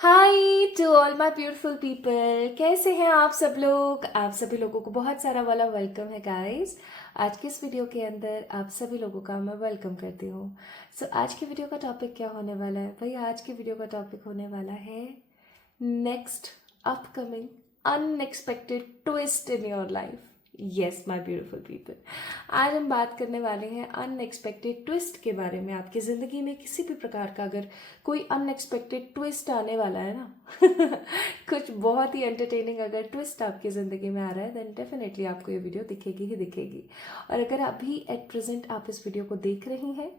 Hi to all my beautiful people. कैसे हैं आप सब लोग? आप सभी लोगों को बहुत सारा वाला वेलकम है गाइस। आज की इस वीडियो के अंदर आप सभी लोगों का मैं वेलकम करती हूँ। सो आज की वीडियो का टॉपिक क्या होने वाला है भाई? आज की वीडियो का टॉपिक होने वाला है next upcoming unexpected twist in your life. Yes my beautiful people, आज हम बात करने वाले हैं अनएक्सपेक्टेड ट्विस्ट के बारे में। आपकी ज़िंदगी में किसी भी प्रकार का अगर कोई अनएक्सपेक्टेड ट्विस्ट आने वाला है ना कुछ बहुत ही एंटरटेनिंग अगर ट्विस्ट आपकी ज़िंदगी में आ रहा है देन डेफिनेटली आपको ये वीडियो दिखेगी ही दिखेगी। और अगर अभी एट प्रेजेंट आप इस वीडियो को देख रही हैं,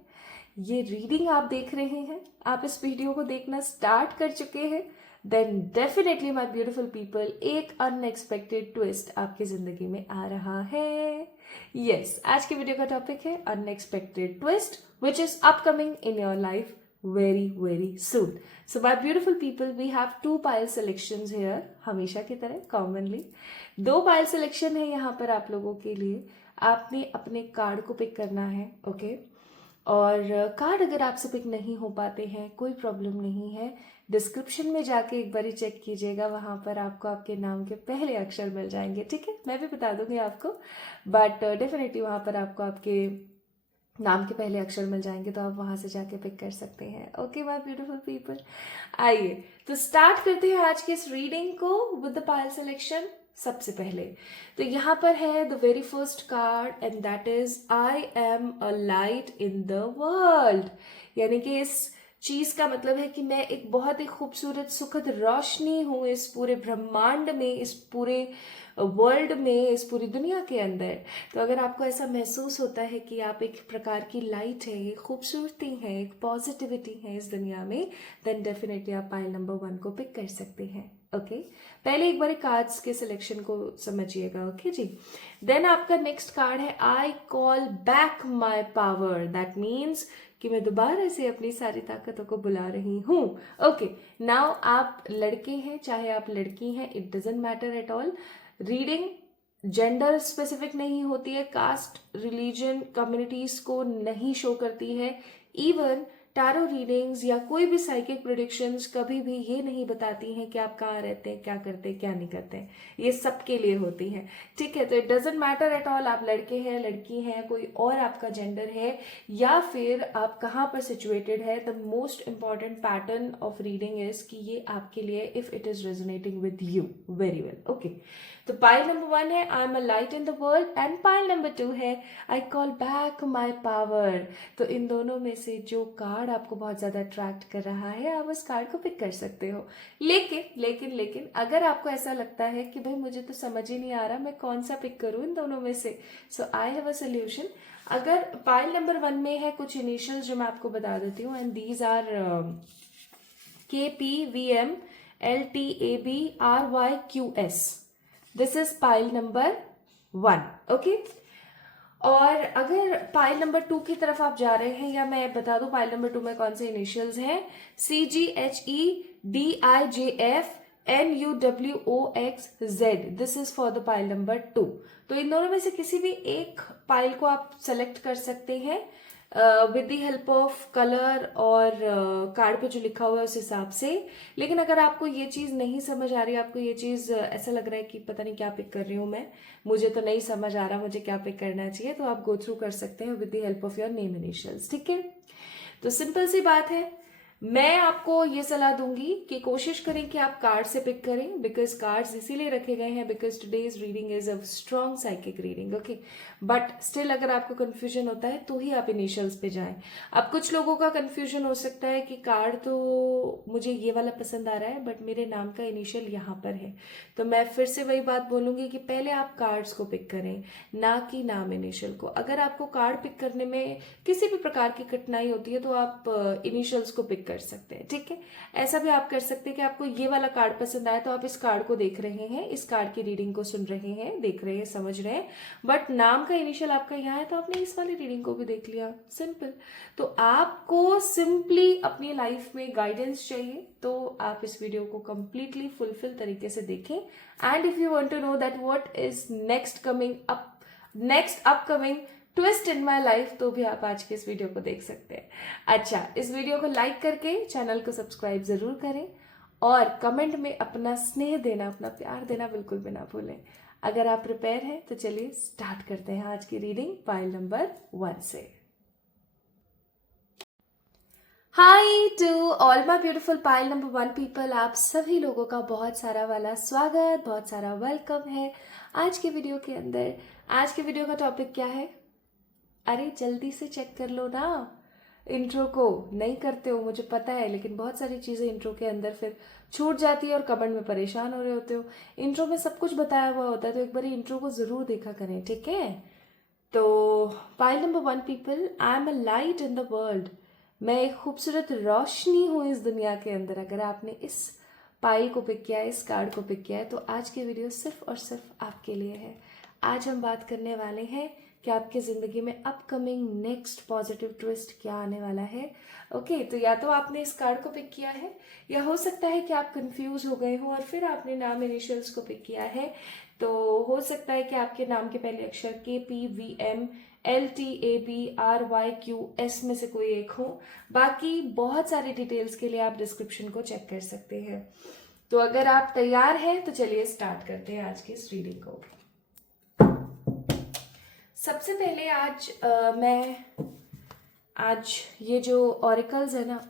ये रीडिंग आप देख रहे हैं, आप इस वीडियो को देखना स्टार्ट कर चुके हैं, then definitely my beautiful people एक अनएक्सपेक्टेड ट्विस्ट आपकी जिंदगी में आ रहा है। यस, आज की वीडियो का टॉपिक है unexpected twist which is upcoming in your life very soon. So my beautiful people, we have two pile selections here, हमेशा की तरह कॉमनली दो पाइल सिलेक्शन है यहाँ पर आप लोगों के लिए। आपने अपने कार्ड को पिक करना है, ओके? और कार्ड अगर आपसे पिक नहीं हो पाते हैं कोई प्रॉब्लम नहीं है, डिस्क्रिप्शन में जाके एक बारी चेक कीजिएगा, वहाँ पर आपको आपके नाम के पहले अक्षर मिल जाएंगे, ठीक है? मैं भी बता दूंगी आपको, बट डेफिनेटली वहाँ पर आपको आपके नाम के पहले अक्षर मिल जाएंगे, तो आप वहाँ से जाके पिक कर सकते हैं। ओके माय ब्यूटीफुल पीपल, आइए तो स्टार्ट करते हैं आज के इस रीडिंग को विद द पाइल सिलेक्शन। सबसे पहले तो यहाँ पर है the very first card and that is I am a light in the world. यानी कि इस चीज का मतलब है कि मैं एक बहुत ही खूबसूरत सुखद रोशनी हूँ इस पूरे ब्रह्मांड में, इस पूरे वर्ल्ड में, इस पूरी दुनिया के अंदर। तो अगर आपको ऐसा महसूस होता है कि आप एक प्रकार की लाइट है, एक खूबसूरती है, एक पॉजिटिविटी है इस दुनिया में, देन डेफिनेटली आप पाइल नंबर 1 को पिक कर सकते हैं। ओके, पहले एक बार कार्ड्स के सिलेक्शन को समझिएगा। ओके जी, देन आपका नेक्स्ट कार्ड है आई call back my power. That means कि मैं दोबारा से अपनी सारी ताकतों को बुला रही हूँ। ओके, नाउ आप लड़के हैं चाहे आप लड़की हैं, it doesn't matter at all. Reading gender specific नहीं होती है, कास्ट, रिलीजन, कम्युनिटीज को नहीं शो करती है। इवन टैरो रीडिंग्स या कोई भी साइकिक प्रेडिक्शंस कभी भी ये नहीं बताती हैं कि आप कहाँ रहते हैं, क्या करते हैं, क्या नहीं करते हैं। ये सबके लिए होती है, ठीक है? तो it doesn't matter at all, आप लड़के हैं, लड़की हैं, कोई और आपका जेंडर है, या फिर आप कहाँ पर सिचुएटेड है। The most important pattern of reading is कि ये आपके लिए if it is resonating with you very well. Okay, तो पाइल नंबर 1 है I am a light in the world and pile number 2 है आई कॉल बैक माई पावर। तो इन दोनों में से जो कार्ड आपको बहुत ज्यादा अट्रैक्ट कर रहा है आप उस कार्ड को पिक कर सकते हो। लेकिन अगर आपको ऐसा लगता है कि भाई मुझे तो समझ ही नहीं आ रहा मैं कौन सा पिक करूं इन दोनों में से, सो आई हैव अ सोल्यूशन। अगर पाइल नंबर 1 में है कुछ इनिशियल्स जो मैं आपको बता देती हूँ, and these are KPVMLTABRYQS। This is pile number 1। Okay, और अगर पाइल नंबर 2 की तरफ आप जा रहे हैं, या मैं बता दूं पाइल नंबर 2 में कौन से इनिशियल्स हैं, CGHEDIJFNUWOXZ। This is for the pile number 2। तो इन दोनों में से किसी भी एक पाइल को आप सेलेक्ट कर सकते हैं with the help of colour और कार्ड पे जो लिखा हुआ है उस हिसाब से। लेकिन अगर आपको ये चीज नहीं समझ आ रही, आपको ये चीज ऐसा लग रहा है कि पता नहीं क्या पिक कर रही हूँ मैं, मुझे तो नहीं समझ आ रहा मुझे क्या पिक करना चाहिए, तो आप गो थ्रू कर सकते हैं with the help of your name initials, ठीक है? तो सिंपल सी बात है, मैं आपको ये सलाह दूंगी कि कोशिश करें कि आप कार्ड से पिक करें, बिकॉज कार्ड्स इसीलिए रखे गए हैं because today's reading is a strong psychic reading. Okay, but still अगर आपको कंफ्यूजन होता है तो ही आप इनिशियल्स पे जाएं। अब कुछ लोगों का कंफ्यूजन हो सकता है कि कार्ड तो मुझे ये वाला पसंद आ रहा है बट मेरे नाम का इनिशियल यहाँ पर है, तो मैं फिर से वही बात बोलूंगी कि पहले आप कार्ड्स को पिक करें, ना कि नाम इनिशियल को। अगर आपको कार्ड पिक करने में किसी भी प्रकार की कठिनाई होती है तो आप इनिशियल्स को पिक कर सकते हैं, ठीक है? ऐसा भी आप कर सकते हैं कि आपको ये वाला कार्ड पसंद आया तो आप इस कार्ड को देख रहे हैं, इस कार्ड की रीडिंग को सुन रहे हैं, देख रहे हैं, समझ रहे हैं, बट नाम का इनिशियल आपका यहाँ है तो आपने इस वाली रीडिंग को भी देख लिया, सिंपल। तो आपको सिंपली अपनी लाइफ में गाइडेंस चाहिए तो आप इस वीडियो को कंप्लीटली फुलफिल तरीके से देखें। And if you want to know that what is next upcoming twist in my life, तो भी आप आज के इस वीडियो को देख सकते हैं। अच्छा, इस वीडियो को लाइक करके चैनल को सब्सक्राइब जरूर करें और कमेंट में अपना स्नेह देना, अपना प्यार देना बिल्कुल भी ना भूलें। अगर आप प्रिपेयर हैं तो चलिए स्टार्ट करते हैं आज की रीडिंग पाइल नंबर 1 से। Hi to all my beautiful pile number 1 people, आप सभी लोगों का बहुत सारा वाला स्वागत, बहुत सारा वेलकम है आज के वीडियो के अंदर। आज के वीडियो का टॉपिक क्या है? अरे जल्दी से चेक कर लो ना, इंट्रो को नहीं करते हो मुझे पता है, लेकिन बहुत सारी चीज़ें इंट्रो के अंदर फिर छूट जाती है और कमेंट में परेशान हो रहे होते हो। इंट्रो में सब कुछ बताया हुआ होता है, तो एक बार इंट्रो को ज़रूर देखा करें, ठीक है? तो pile number 1 people, I am a light in the world. मैं एक खूबसूरत रोशनी हूँ इस दुनिया के अंदर। अगर आपने इस पाइल को पिक किया है, इस कार्ड को पिक किया है, तो आज की वीडियो सिर्फ और सिर्फ आपके लिए है। आज हम बात करने वाले हैं कि आपकी ज़िंदगी में अपकमिंग नेक्स्ट पॉजिटिव ट्विस्ट क्या आने वाला है। ओके, तो या तो आपने इस कार्ड को पिक किया है, या हो सकता है कि आप कंफ्यूज हो गए हो और फिर आपने नाम इनिशियल्स को पिक किया है। तो हो सकता है कि आपके नाम के पहले अक्षर KPVMLTABRYQS में से कोई एक हो। बाकी बहुत सारे डिटेल्स के लिए आप डिस्क्रिप्शन को चेक कर सकते हैं। तो अगर आप तैयार हैं तो चलिए स्टार्ट करते हैं आज की इस रीडिंग को। सबसे पहले मैं आज ये जो ऑरिकल्स है ना,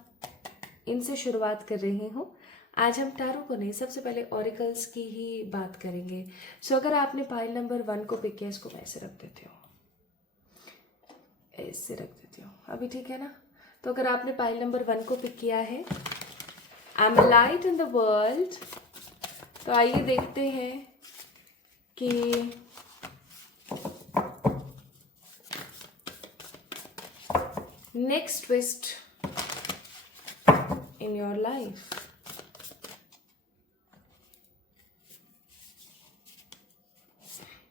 इनसे शुरुआत कर रही हूँ। आज हम टैरो को नहीं, सबसे पहले ऑरिकल्स की ही बात करेंगे। सो अगर आपने पाइल नंबर 1 को पिक किया, इसको मैं ऐसे रख देती हूँ, ऐसे रख देती हूँ, अभी ठीक है ना? तो अगर आपने पाइल नंबर 1 को पिक किया है, I am light in the world, तो आइए देखते हैं कि next twist in your life.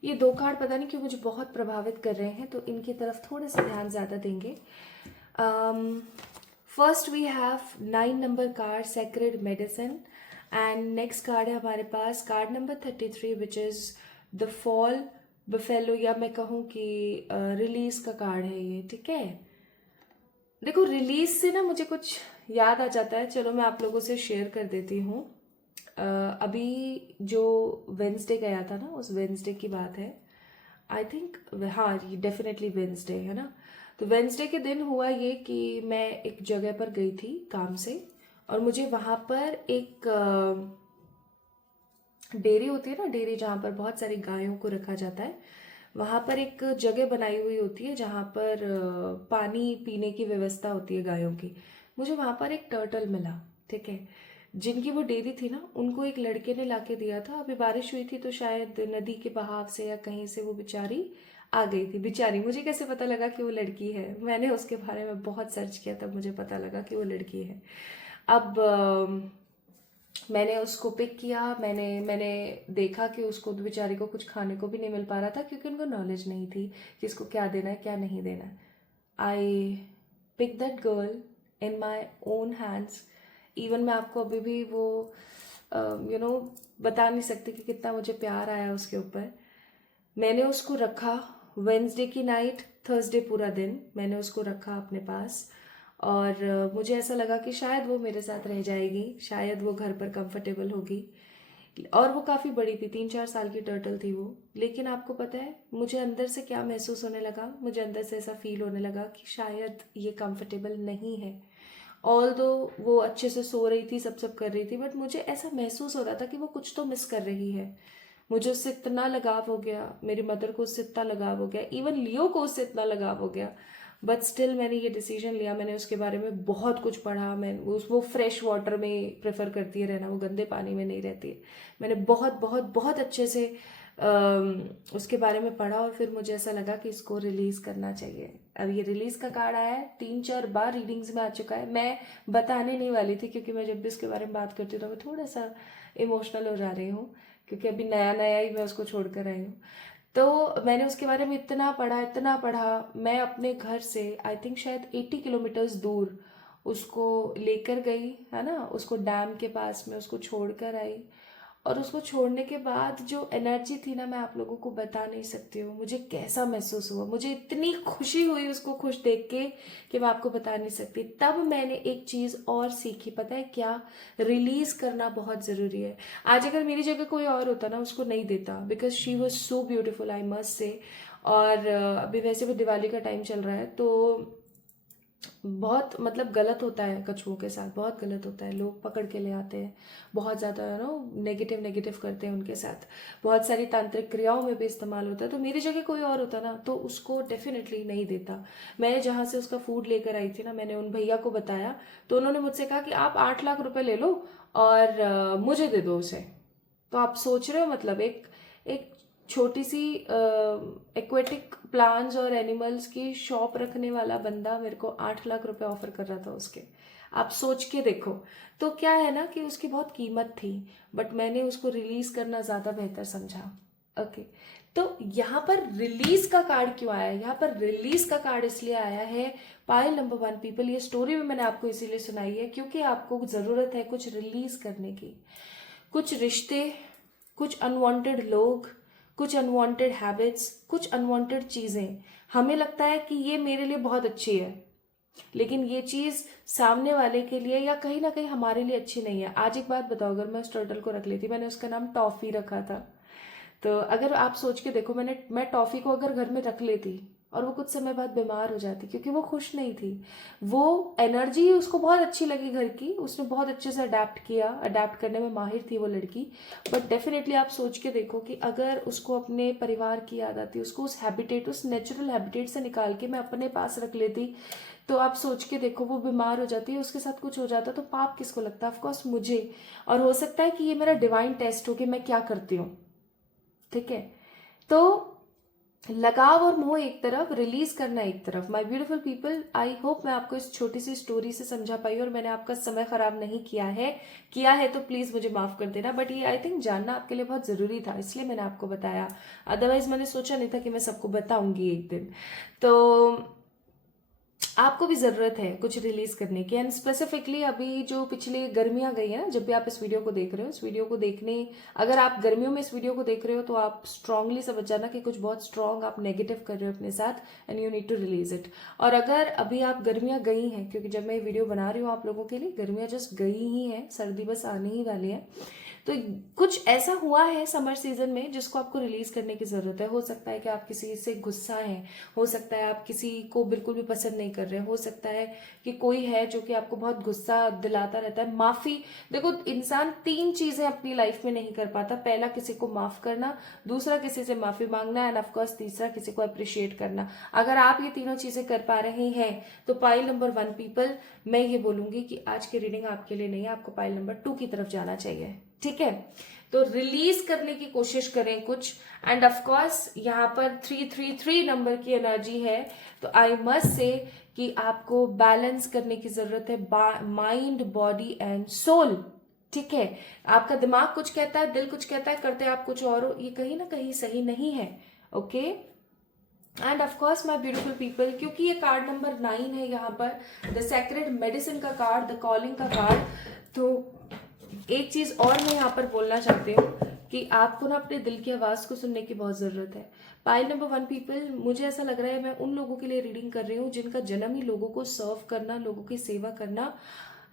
ये दो कार्ड पता नहीं क्यों मुझे बहुत प्रभावित कर रहे हैं, तो इनकी तरफ थोड़ा सा ध्यान ज़्यादा देंगे। First we have 9 number card, sacred medicine, and next card है हमारे पास card number 33 which is the fall buffalo, या मैं कहूँ कि रिलीज का कार्ड है ये, ठीक है? देखो, रिलीज से ना मुझे कुछ याद आ जाता है, चलो मैं आप लोगों से शेयर कर देती हूँ। अभी जो वेंसडे गया था ना, उस वेंसडे की बात है, आई थिंक, हाँ ये डेफिनेटली वेंसडे है ना। तो वेंसडे के दिन हुआ ये कि मैं एक जगह पर गई थी काम से, और मुझे वहाँ पर एक डेयरी होती है ना, डेयरी जहाँ पर बहुत सारी गायों को रखा जाता है, वहाँ पर एक जगह बनाई हुई होती है जहाँ पर पानी पीने की व्यवस्था होती है गायों की। मुझे वहाँ पर एक टर्टल मिला, ठीक है? जिनकी वो डेयरी थी ना, उनको एक लड़के ने लाके दिया था। अभी बारिश हुई थी तो शायद नदी के बहाव से या कहीं से वो बेचारी आ गई थी। बेचारी, मुझे कैसे पता लगा कि वो लड़की है? मैंने उसके बारे में बहुत सर्च किया, तब मुझे पता लगा कि वो लड़की है। अब मैंने उसको पिक किया, मैंने देखा कि उसको बेचारी को कुछ खाने को भी नहीं मिल पा रहा था, क्योंकि उनको नॉलेज नहीं थी कि इसको क्या देना है क्या नहीं देना है। I pick that girl in my own hands. Even मैं आपको अभी भी वो बता नहीं सकती कि कितना मुझे प्यार आया उसके ऊपर। मैंने उसको रखा वेंसडे की नाइट, थर्सडे पूरा दिन मैंने उसको रखा अपने पास, और मुझे ऐसा लगा कि शायद वो मेरे साथ रह जाएगी, शायद वो घर पर कंफर्टेबल होगी। और वो काफ़ी बड़ी थी, 3-4 साल की टर्टल थी वो। लेकिन आपको पता है मुझे अंदर से क्या महसूस होने लगा? मुझे अंदर से ऐसा फील होने लगा कि शायद ये कंफर्टेबल नहीं है। ऑल्दो वो अच्छे से सो रही थी, सब कर रही थी, बट मुझे ऐसा महसूस हो रहा था कि वो कुछ तो मिस कर रही है। मुझे उससे इतना लगाव हो गया, मेरी मदर को उससे इतना लगाव हो गया, इवन लियो को उससे इतना लगाव हो गया। बट स्टिल मैंने ये डिसीजन लिया। मैंने उसके बारे में बहुत कुछ पढ़ा। मैं वो फ्रेश वाटर में प्रेफर करती है रहना, वो गंदे पानी में नहीं रहती है। मैंने बहुत बहुत बहुत अच्छे से उसके बारे में पढ़ा, और फिर मुझे ऐसा लगा कि इसको रिलीज करना चाहिए। अब ये रिलीज का कार्ड आया है, 3-4 बार रीडिंग्स में आ चुका है। मैं बताने नहीं वाली थी, क्योंकि मैं जब भी इसके बारे में बात करती हूँ तो मैं थोड़ा सा इमोशनल हो जा रही हूँ, क्योंकि अभी नया नया ही मैं उसको छोड़कर आई हूँ। तो मैंने उसके बारे में इतना पढ़ा, इतना पढ़ा। मैं अपने घर से आई थिंक शायद 80 किलोमीटर्स दूर उसको लेकर गई, है ना, उसको डैम के पास में उसको छोड़ कर आई। और उसको छोड़ने के बाद जो एनर्जी थी ना, मैं आप लोगों को बता नहीं सकती हूँ मुझे कैसा महसूस हुआ। मुझे इतनी खुशी हुई उसको खुश देख के कि मैं आपको बता नहीं सकती। तब मैंने एक चीज़ और सीखी, पता है क्या? रिलीज करना बहुत ज़रूरी है। आज अगर मेरी जगह कोई और होता ना, उसको नहीं देता, because she was so beautiful, I must say. और अभी वैसे भी दिवाली का टाइम चल रहा है, तो बहुत मतलब गलत होता है कछुओं के साथ, बहुत गलत होता है। लोग पकड़ के ले आते हैं, बहुत ज़्यादा नेगेटिव नेगेटिव करते हैं उनके साथ। बहुत सारी तांत्रिक क्रियाओं में भी इस्तेमाल होता है। तो मेरी जगह कोई और होता ना, तो उसको डेफिनेटली नहीं देता। मैंने जहाँ से उसका फूड लेकर आई थी ना, मैंने उन भैया को बताया, तो उन्होंने मुझसे कहा कि आप 8 लाख रुपए ले लो और मुझे दे दो उसे। तो आप सोच रहे हो, मतलब एक एक छोटी सी एक्वेटिक प्लांट्स और एनिमल्स की शॉप रखने वाला बंदा मेरे को 8 लाख रुपए ऑफर कर रहा था उसके। आप सोच के देखो। तो क्या है ना कि उसकी बहुत कीमत थी, बट मैंने उसको रिलीज करना ज्यादा बेहतर समझा। ओके, तो यहाँ पर रिलीज का कार्ड क्यों आया? यहाँ पर रिलीज का कार्ड इसलिए आया है, पाइल नंबर 1 पीपल, ये स्टोरी भी मैंने आपको इसीलिए सुनाई है क्योंकि आपको जरूरत है कुछ रिलीज करने की। कुछ रिश्ते, कुछ अनवांटेड लोग, कुछ अनवांटेड हैबिट्स, कुछ अनवांटेड चीजें। हमें लगता है कि ये मेरे लिए बहुत अच्छी है, लेकिन ये चीज सामने वाले के लिए या कहीं ना कहीं हमारे लिए अच्छी नहीं है। आज एक बात बताओ, अगर मैं उस टर्टल को रख लेती, मैंने उसका नाम टॉफी रखा था, तो अगर आप सोच के देखो, मैं टॉफी को अगर घर में रख लेती और वो कुछ समय बाद बीमार हो जाती क्योंकि वो खुश नहीं थी, वो एनर्जी उसको बहुत अच्छी लगी घर की, उसने बहुत अच्छे से अडेप्ट किया, अडेप्ट करने में माहिर थी वो लड़की। बट डेफिनेटली आप सोच के देखो कि अगर उसको अपने परिवार की याद आती, उसको उस हैबिटेट, उस नेचुरल हैबिटेट से निकाल के मैं अपने पास रख लेती, तो आप सोच के देखो वो बीमार हो जाती है, उसके साथ कुछ हो जाता, तो पाप किसको लगता है? ऑफकोर्स मुझे। और हो सकता है कि ये मेरा डिवाइन टेस्ट हो कि मैं क्या करती हूँ। ठीक है, तो लगाव और मोह एक तरफ, रिलीज करना एक तरफ। My beautiful people, I hope मैं आपको इस छोटी सी स्टोरी से समझा पाई और मैंने आपका समय खराब नहीं किया है तो प्लीज मुझे माफ कर देना। बट ये आई थिंक जानना आपके लिए बहुत जरूरी था, इसलिए मैंने आपको बताया। अदरवाइज मैंने सोचा नहीं था कि मैं सबको बताऊंगी एक दिन। तो आपको भी जरूरत है कुछ रिलीज करने की। एंड स्पेसिफिकली अभी जो पिछली गर्मियां गई है, जब भी आप इस वीडियो को देख रहे हो, इस वीडियो को देखने, अगर आप गर्मियों में इस वीडियो को देख रहे हो तो आप स्ट्रांगली समझ जाना कि कुछ बहुत स्ट्रांग आप नेगेटिव कर रहे हो अपने साथ, and you need to release it. और अगर अभी आप गर्मियां गई हैं, क्योंकि जब मैं ये वीडियो बना रही हूँ आप लोगों के लिए, गर्मियां जस्ट गई ही हैं, सर्दी बस आने ही वाली है, तो कुछ ऐसा हुआ है समर सीजन में जिसको आपको रिलीज करने की जरूरत है। हो सकता है कि आप किसी से गुस्सा हैं, हो सकता है आप किसी को बिल्कुल भी पसंद नहीं कर रहे, हो सकता है कि कोई है जो कि आपको बहुत गुस्सा दिलाता रहता है। माफी, देखो इंसान 3 चीजें अपनी लाइफ में नहीं कर पाता। पहला, किसी को माफ करना, दूसरा किसी से माफी मांगना, एंड ऑफकोर्स तीसरा, किसी को अप्रिशिएट करना। अगर आप ये तीनों चीजें कर पा रहे हैं तो पाइल नंबर 1 पीपल, मैं ये बोलूंगी कि आज की रीडिंग आपके लिए नहीं है, आपको पाइल नंबर 2 की तरफ जाना चाहिए। ठीक है, तो रिलीज करने की कोशिश करें कुछ। एंड ऑफ कोर्स यहाँ पर 333 नंबर की एनर्जी है, तो आई मस्ट से कि आपको बैलेंस करने की जरूरत है, माइंड, बॉडी एंड सोल। ठीक है, आपका दिमाग कुछ कहता है, दिल कुछ कहता है, करते आप कुछ और हो, ये कहीं ना कहीं सही नहीं है। Okay, and of course my beautiful people, क्योंकि ये कार्ड नंबर 9 है यहाँ पर, द सेक्रेड मेडिसिन का कार्ड, द कॉलिंग का कार्ड। तो एक चीज और मैं यहाँ पर बोलना चाहती हूँ कि आपको ना अपने दिल की आवाज को सुनने की बहुत जरूरत है। पाइल नंबर 1 पीपल, मुझे ऐसा लग रहा है मैं उन लोगों के लिए रीडिंग कर रही हूँ जिनका जन्म ही लोगों को सर्व करना, लोगों की सेवा करना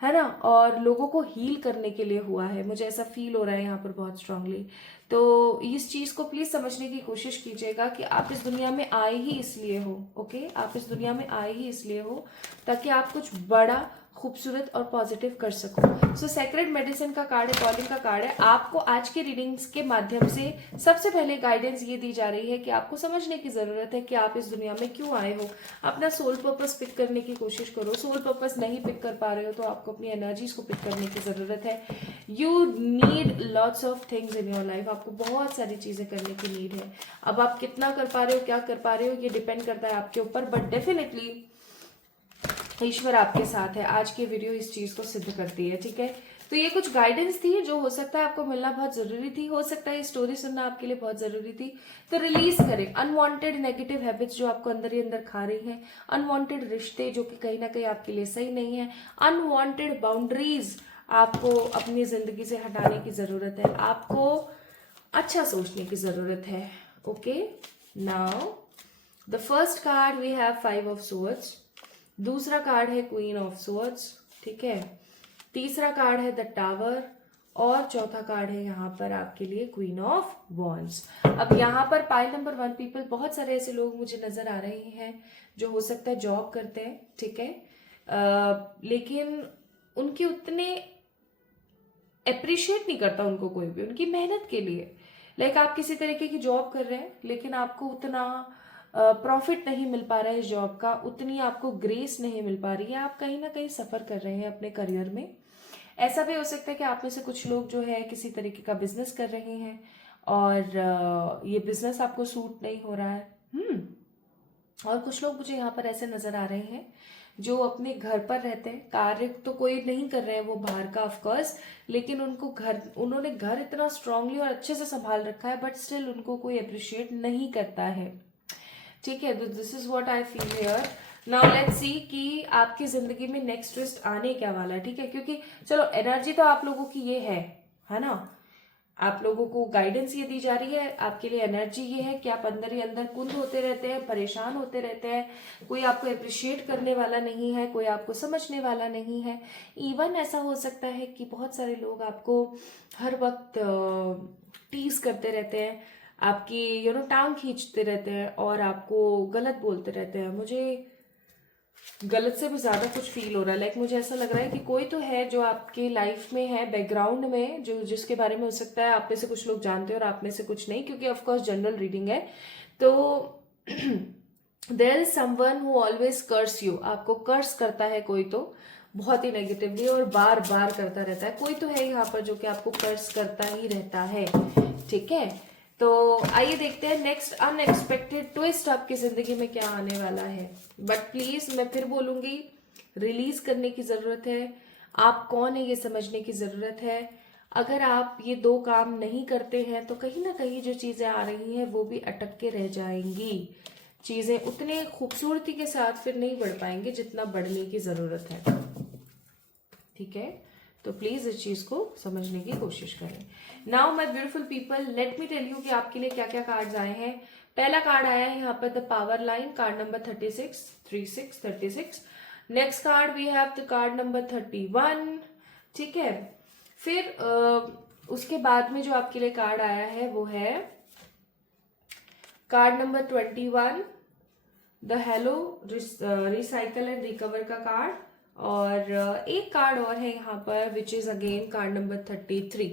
है ना, और लोगों को हील करने के लिए हुआ है। मुझे ऐसा फील हो रहा है यहाँ पर बहुत स्ट्रांगली। तो इस चीज को प्लीज समझने की कोशिश कीजिएगा कि आप इस दुनिया में आए ही इसलिए हो। ओके, आप इस दुनिया में आए ही इसलिए हो ताकि आप कुछ बड़ा, खूबसूरत और पॉजिटिव कर सको। सो सेक्रेड मेडिसिन का कार्ड है, कॉलिंग का कार्ड है। आपको आज के रीडिंग्स के माध्यम से सबसे पहले गाइडेंस ये दी जा रही है कि आपको समझने की जरूरत है कि आप इस दुनिया में क्यों आए हो। अपना सोल पर्पस पिक करने की कोशिश करो। सोल पर्पस नहीं पिक कर पा रहे हो तो आपको अपनी एनर्जीज को पिक करने की जरूरत है। You need lots of things in your life, आपको बहुत सारी चीजें करने की नीड है। अब आप कितना कर पा रहे हो, क्या कर पा रहे हो, ये डिपेंड करता है आपके ऊपर, बट डेफिनेटली ईश्वर आपके साथ है। आज की वीडियो इस चीज को सिद्ध करती है। ठीक है, तो ये कुछ गाइडेंस थी जो हो सकता है आपको मिलना बहुत जरूरी थी, हो सकता है ये स्टोरी सुनना आपके लिए बहुत जरूरी थी। तो रिलीज करें अनवांटेड नेगेटिव हैबिट्स जो आपको अंदर ही अंदर खा रही हैं, अनवांटेड रिश्ते जो कि कहीं ना कहीं आपके लिए सही नहीं है, अनवांटेड बाउंड्रीज आपको अपनी जिंदगी से हटाने की जरूरत है, आपको अच्छा सोचने की जरूरत है। Okay, now the first card we have 5 of swords, दूसरा कार्ड है क्वीन ऑफ सोर्ड्स, ठीक है, तीसरा कार्ड है द टावर, और चौथा कार्ड है यहाँ पर आपके लिए क्वीन ऑफ वॉन्ड्स। अब यहाँ पर पाइल नंबर 1 पीपल, बहुत सारे ऐसे लोग मुझे नजर आ रहे हैं जो हो सकता है जॉब करते हैं, ठीक है, लेकिन उनके उतने अप्रिशिएट नहीं करता उनको कोई भी उनकी मेहनत के लिए। लाइक आप किसी तरीके की जॉब कर रहे हैं लेकिन आपको उतना प्रॉफिट नहीं मिल पा रहा है इस जॉब का, उतनी आपको ग्रेस नहीं मिल पा रही है, आप कहीं ना कहीं सफर कर रहे हैं अपने करियर में। ऐसा भी हो सकता है कि आप में से कुछ लोग जो है किसी तरीके का बिजनेस कर रहे हैं और ये बिजनेस आपको सूट नहीं हो रहा है। और कुछ लोग मुझे यहाँ पर ऐसे नजर आ रहे हैं जो अपने घर पर रहते हैं, कार्य तो कोई नहीं कर रहे हैं वो बाहर का ऑफकोर्स, लेकिन उन्होंने घर इतना स्ट्रांगली और अच्छे से संभाल रखा है, बट स्टिल उनको कोई अप्रिशिएट नहीं करता है, ठीक है। This is what I feel here. Now let's see कि आपकी जिंदगी में नेक्स्ट ट्विस्ट आने क्या वाला है, ठीक है, क्योंकि चलो एनर्जी तो आप लोगों की ये है ना, आप लोगों को गाइडेंस ये दी जा रही है, आपके लिए एनर्जी ये है कि आप अंदर ही अंदर कुंद होते रहते हैं, परेशान होते रहते हैं, कोई आपको अप्रिशिएट करने वाला नहीं है, कोई आपको समझने वाला नहीं है। इवन ऐसा हो सकता है कि बहुत सारे लोग आपको हर वक्त टीज करते रहते हैं, आपकी टांग खींचते रहते हैं और आपको गलत बोलते रहते हैं। मुझे गलत से भी ज्यादा कुछ फील हो रहा है, लाइक मुझे ऐसा लग रहा है कि कोई तो है जो आपके लाइफ में है, बैकग्राउंड में, जो जिसके बारे में हो सकता है आप में से कुछ लोग जानते हैं और आप में से कुछ नहीं, क्योंकि ऑफ कोर्स जनरल रीडिंग है। तो there is someone who always curse you, आपको कर्स करता है कोई तो बहुत ही नेगेटिवली और बार बार करता रहता है, कोई तो है यहाँ पर जो कि आपको कर्स करता ही रहता है, ठीक है। तो आइए देखते हैं नेक्स्ट अनएक्सपेक्टेड ट्विस्ट आपकी जिंदगी में क्या आने वाला है। बट प्लीज मैं फिर बोलूंगी, रिलीज करने की जरूरत है, आप कौन है ये समझने की जरूरत है। अगर आप ये दो काम नहीं करते हैं तो कहीं ना कहीं जो चीजें आ रही हैं वो भी अटक के रह जाएंगी, चीजें उतने खूबसूरती के साथ फिर नहीं बढ़ पाएंगे जितना बढ़ने की जरूरत है, ठीक है। तो प्लीज इस चीज को समझने की कोशिश करें। Now my beautiful people, let me tell you कि आपके लिए क्या क्या कार्ड्स आए हैं। पहला कार्ड आया है यहाँ पर the power line, card number 36 next card we have the card number 31, ठीक है। फिर उसके बाद में जो आपके लिए कार्ड आया है वो है card number 21 the hello recycle and recover का कार्ड, और एक कार्ड और है यहाँ पर which is again card number 33।